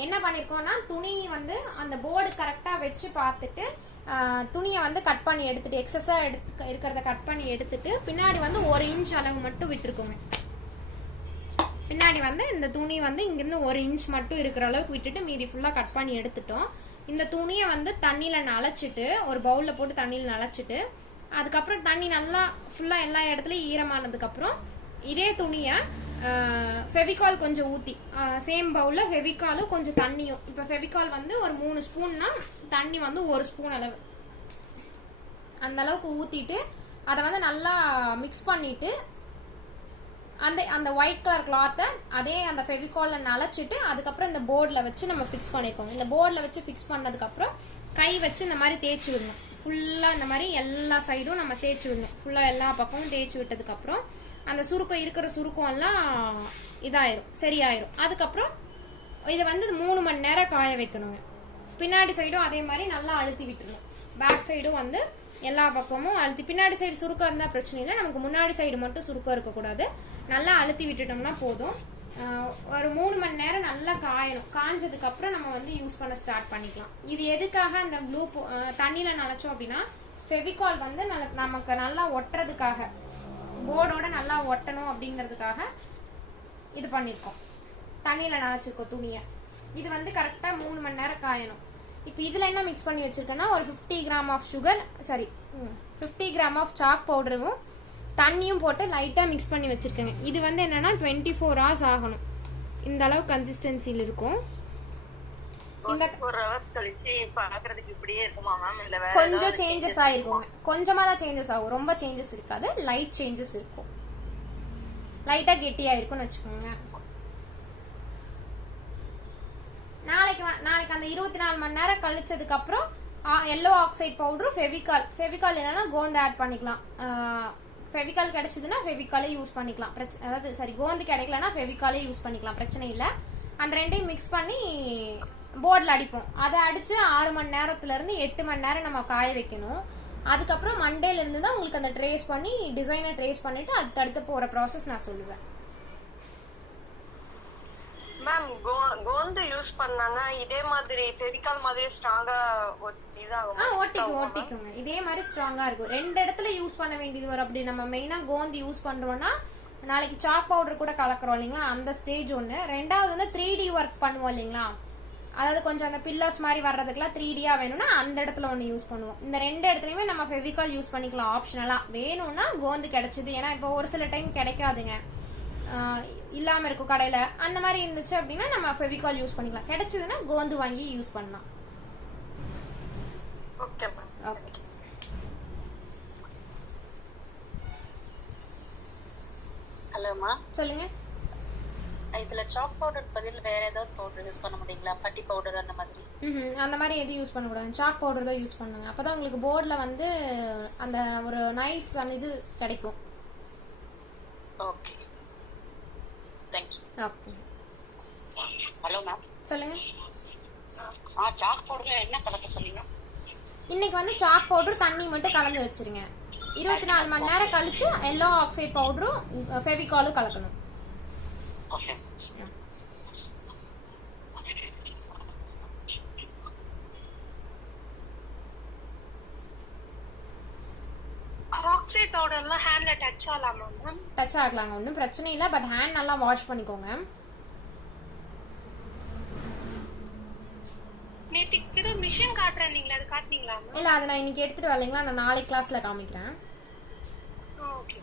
என்ன பண்ணிருக்கோம்னா துணி வந்து அந்த போர்டு கரெக்டா வச்சு பார்த்துட்டு துணியை வந்து கட் பண்ணி எடுத்துட்டு எக்ஸஸா இருக்கிறத கட் பண்ணி எடுத்துட்டு பின்னாடி வந்து 1 இன்ச் அளவு மட்டும் விட்டுருக்கோங்க. பின்னாடி வந்து இந்த துணி வந்து இங்கிருந்து 1 இன்ச் மட்டும் இருக்கிற அளவுக்கு விட்டுட்டு மீதி ஃபுல்லா கட் பண்ணி எடுத்துட்டோம். இந்த துணியை வந்து தண்ணியில நனைச்சிட்டு ஒரு பவுல்ல போட்டு தண்ணியில நனைச்சிட்டு அதுக்கப்புறம் தண்ணி நல்லா ஃபுல்லா எல்லா இடத்துலயும் ஈரமானதுக்கு அப்புறம் இதே துணியை ஃபெவிகால் கொஞ்சம் ஊற்றி சேம் பவுலில் ஃபெவிகாலும் கொஞ்சம் தண்ணியும், இப்போ ஃபெவிகால் வந்து ஒரு 3 ஸ்பூன்னா தண்ணி வந்து 1 ஸ்பூன் அளவு அந்த அளவுக்கு ஊற்றிட்டு அதை வந்து நல்லா மிக்ஸ் பண்ணிட்டு அந்த ஒயிட் கலர் கிளாத்தை அதே அந்த ஃபெவிகாலில் நனைச்சிட்டு அதுக்கப்புறம் இந்த போர்டில் வச்சு நம்ம ஃபிக்ஸ் பண்ணிக்கோங்க. இந்த போர்டில் வச்சு ஃபிக்ஸ் பண்ணதுக்கப்புறம் கை வச்சு இந்த மாதிரி தேய்ச்சி விடணும். ஃபுல்லாக இந்த மாதிரி எல்லா சைடும் நம்ம தேய்ச்சி விடணும். ஃபுல்லாக எல்லா பக்கமும் தேய்ச்சி விட்டதுக்கப்புறம் அந்த சுருக்கம் இருக்கிற சுருக்கம் எல்லாம் இதாயிரும், சரியாயிரும். அதுக்கப்புறம் இதை வந்து 3 மணி நேரம் காய வைக்கணுங்க. பின்னாடி சைடும் அதே மாதிரி நல்லா அழுத்தி விட்டுருணும். பேக் சைடும் வந்து எல்லா பக்கமும் அழுத்தி, பின்னாடி சைடு சுருக்கம் இருந்தால் பிரச்சனை இல்லை, நமக்கு முன்னாடி சைடு மட்டும் சுருக்கம் இருக்கக்கூடாது. நல்லா அழுத்தி விட்டுட்டோம்னா போதும். ஒரு 3 மணி நேரம் நல்லா காயணும். காஞ்சதுக்கு அப்புறம் நம்ம வந்து யூஸ் பண்ண ஸ்டார்ட் பண்ணிக்கலாம். இது எதுக்காக அந்த ப்ளூ தண்ணியில நனைச்சோம் அப்படின்னா ஃபெவிகால் வந்து நமக்கு நல்லா ஒட்டுறதுக்காக, போர்டோட நல்லா ஒட்டணும் அப்படிங்கிறதுக்காக இது பண்ணிருக்கோம். தண்ணியில நனைச்சிருக்கோம் துணியை. இது வந்து கரெக்டா 3 மணி நேரம் காயணும். இப்போ இதுல என்ன மிக்ஸ் பண்ணி வச்சிருக்கேன்னா ஒரு 50 gram of sugar, sorry 50 gram of chalk பவுடரும் தண்ணியும் போட்டு லைட்டா மிக்ஸ் பண்ணி வச்சிருக்கேங்க. இது வந்து என்னன்னா 24 hours ஆகணும். இந்த அளவு கன்சிஸ்டன்சில இருக்கும். இந்த 4 hours கழிச்சு பாக்குறதுக்கு இப்படியே இருக்குமா மேம்? இல்ல வேற கொஞ்சம் சேஞ்சஸ் ஆயிருக்கும். கொஞ்சமா தான் சேஞ்சஸ் ஆகும், ரொம்ப சேஞ்சஸ் இருக்காது, லைட் சேஞ்சஸ் இருக்கும். லைட்டா கெட்டியா இருக்கும்னு வச்சுக்கோங்க. நாளைக்கு அந்த 24 மணி நேரம் கழிச்சதுக்கு அப்புறம் எல்லோ ஆக்சைடு பவுடர், ஃபெவிகால் இல்லைன்னா கோந்து ஆட் பண்ணிக்கலாம். ஃபெவிகால் கிடைச்சதுன்னா ஃபெவிகாலே யூஸ் பண்ணிக்கலாம். அதாவது சரி, கோந்து கிடைக்கலன்னா ஃபெவிகாலே யூஸ் பண்ணிக்கலாம், பிரச்சனை இல்லை. அந்த ரெண்டையும் மிக்ஸ் பண்ணி போர்டில் அடிப்போம். அதை அடிச்சு 6 மணி நேரத்துல இருந்து 8 மணி நேரம் நம்ம காய வைக்கணும். அதுக்கப்புறம் மண்டேல இருந்து தான் உங்களுக்கு அந்த ட்ரேஸ் பண்ணி டிசைனை ட்ரேஸ் பண்ணிட்டு அடுத்து போற ப்ராசஸ் நான் சொல்லுவேன். மேம் கோந்து யூஸ் பண்ணாங்க இதே மாதிரி ஃபெவிகால் மாதிரி ஸ்ட்ராங்கா ஒட்டிக்குங்க. இதே மாதிரி ஸ்ட்ராங்கா இருக்கும். 2 இடத்துல யூஸ் பண்ண வேண்டியது வரும். அப்படி நம்ம மெயினா கோந்து யூஸ் பண்றோம்னா நாளைக்கு சாக் பவுடர் கூட கலக்குறோம் இல்லைங்களா, அந்த ஸ்டேஜ் ஒன்று. 2வது வந்து 3D ஒர்க் பண்ணுவோம் இல்லைங்களா, அதாவது கொஞ்சம் அந்த பில்லர்ஸ் மாதிரி வர்றதுக்குலாம் 3Dயா வேணும்னா அந்த இடத்துல ஒன்று யூஸ் பண்ணுவோம். இந்த 2 இடத்துலையுமே நம்ம ஃபெவிகால் யூஸ் பண்ணிக்கலாம் ஆப்ஷனலா. வேணும்னா கோந்து கிடைச்சது, ஏன்னா இப்போ ஒரு சில டைம் கிடைக்காதுங்க, இல்லாம இருக்கும் கடையில, அந்த மாதிரி இருந்துச்சு அப்படின்னா நம்ம ஃபெவிகால் யூஸ் பண்ணிக்கலாம். கிடைச்சதுன்னா கோந்து வாங்கி யூஸ் பண்ணலாம். Okay ma'am. ஓகே. ஹலோமா, சொல்லுங்க. இதுல சாக் பவுடர் பதில் வேற ஏதாவது பவுடர் யூஸ் பண்ண முடியுங்களா? பட்டி பவுடர் அந்த மாதிரி? அந்த மாதிரி எதுவும் யூஸ் பண்ணக்கூடாது. சாக் பவுடர் தான் யூஸ் பண்ணுங்க. அப்பதான் உங்களுக்கு போர்டில் வந்து அந்த ஒரு நைஸ் அந்த இது கிடைக்கும். Okay, thank you. Okay. Hello ma'am, சொல்லுங்க. சாக் பவுடர் என்ன கலக்க சொன்னீங்க? இன்னைக்கு வந்து சாக் பவுடர் தண்ணி மட்டும் கலந்து வச்சிருங்க. 24 மணி நேரம் கழிச்சு எல்லோ ஆக்சைடு பவுடரும் ஃபெவிகாலும் கலக்கணும். ஓகே. ஆக்சைடு பவுடர்லாம் ஹேண்ட்ல டச் ஆகலாமா மேம்? டச் ஆகலாங்க, ஒன்றும் பிரச்சனை இல்லை. பட் ஹேண்ட் நல்லா வாஷ் பண்ணிக்கோங்க. நேத்திக்கு ஏதோ மிஷின் காட்டுறீங்களா, அது காட்டுனீங்களா மேம்? இல்லை, அதை நான் இன்னைக்கு எடுத்துட்டு வரலைங்களா, நான் நாளைக்கு கிளாஸ்ல காமிக்கிறேன். ஓகே.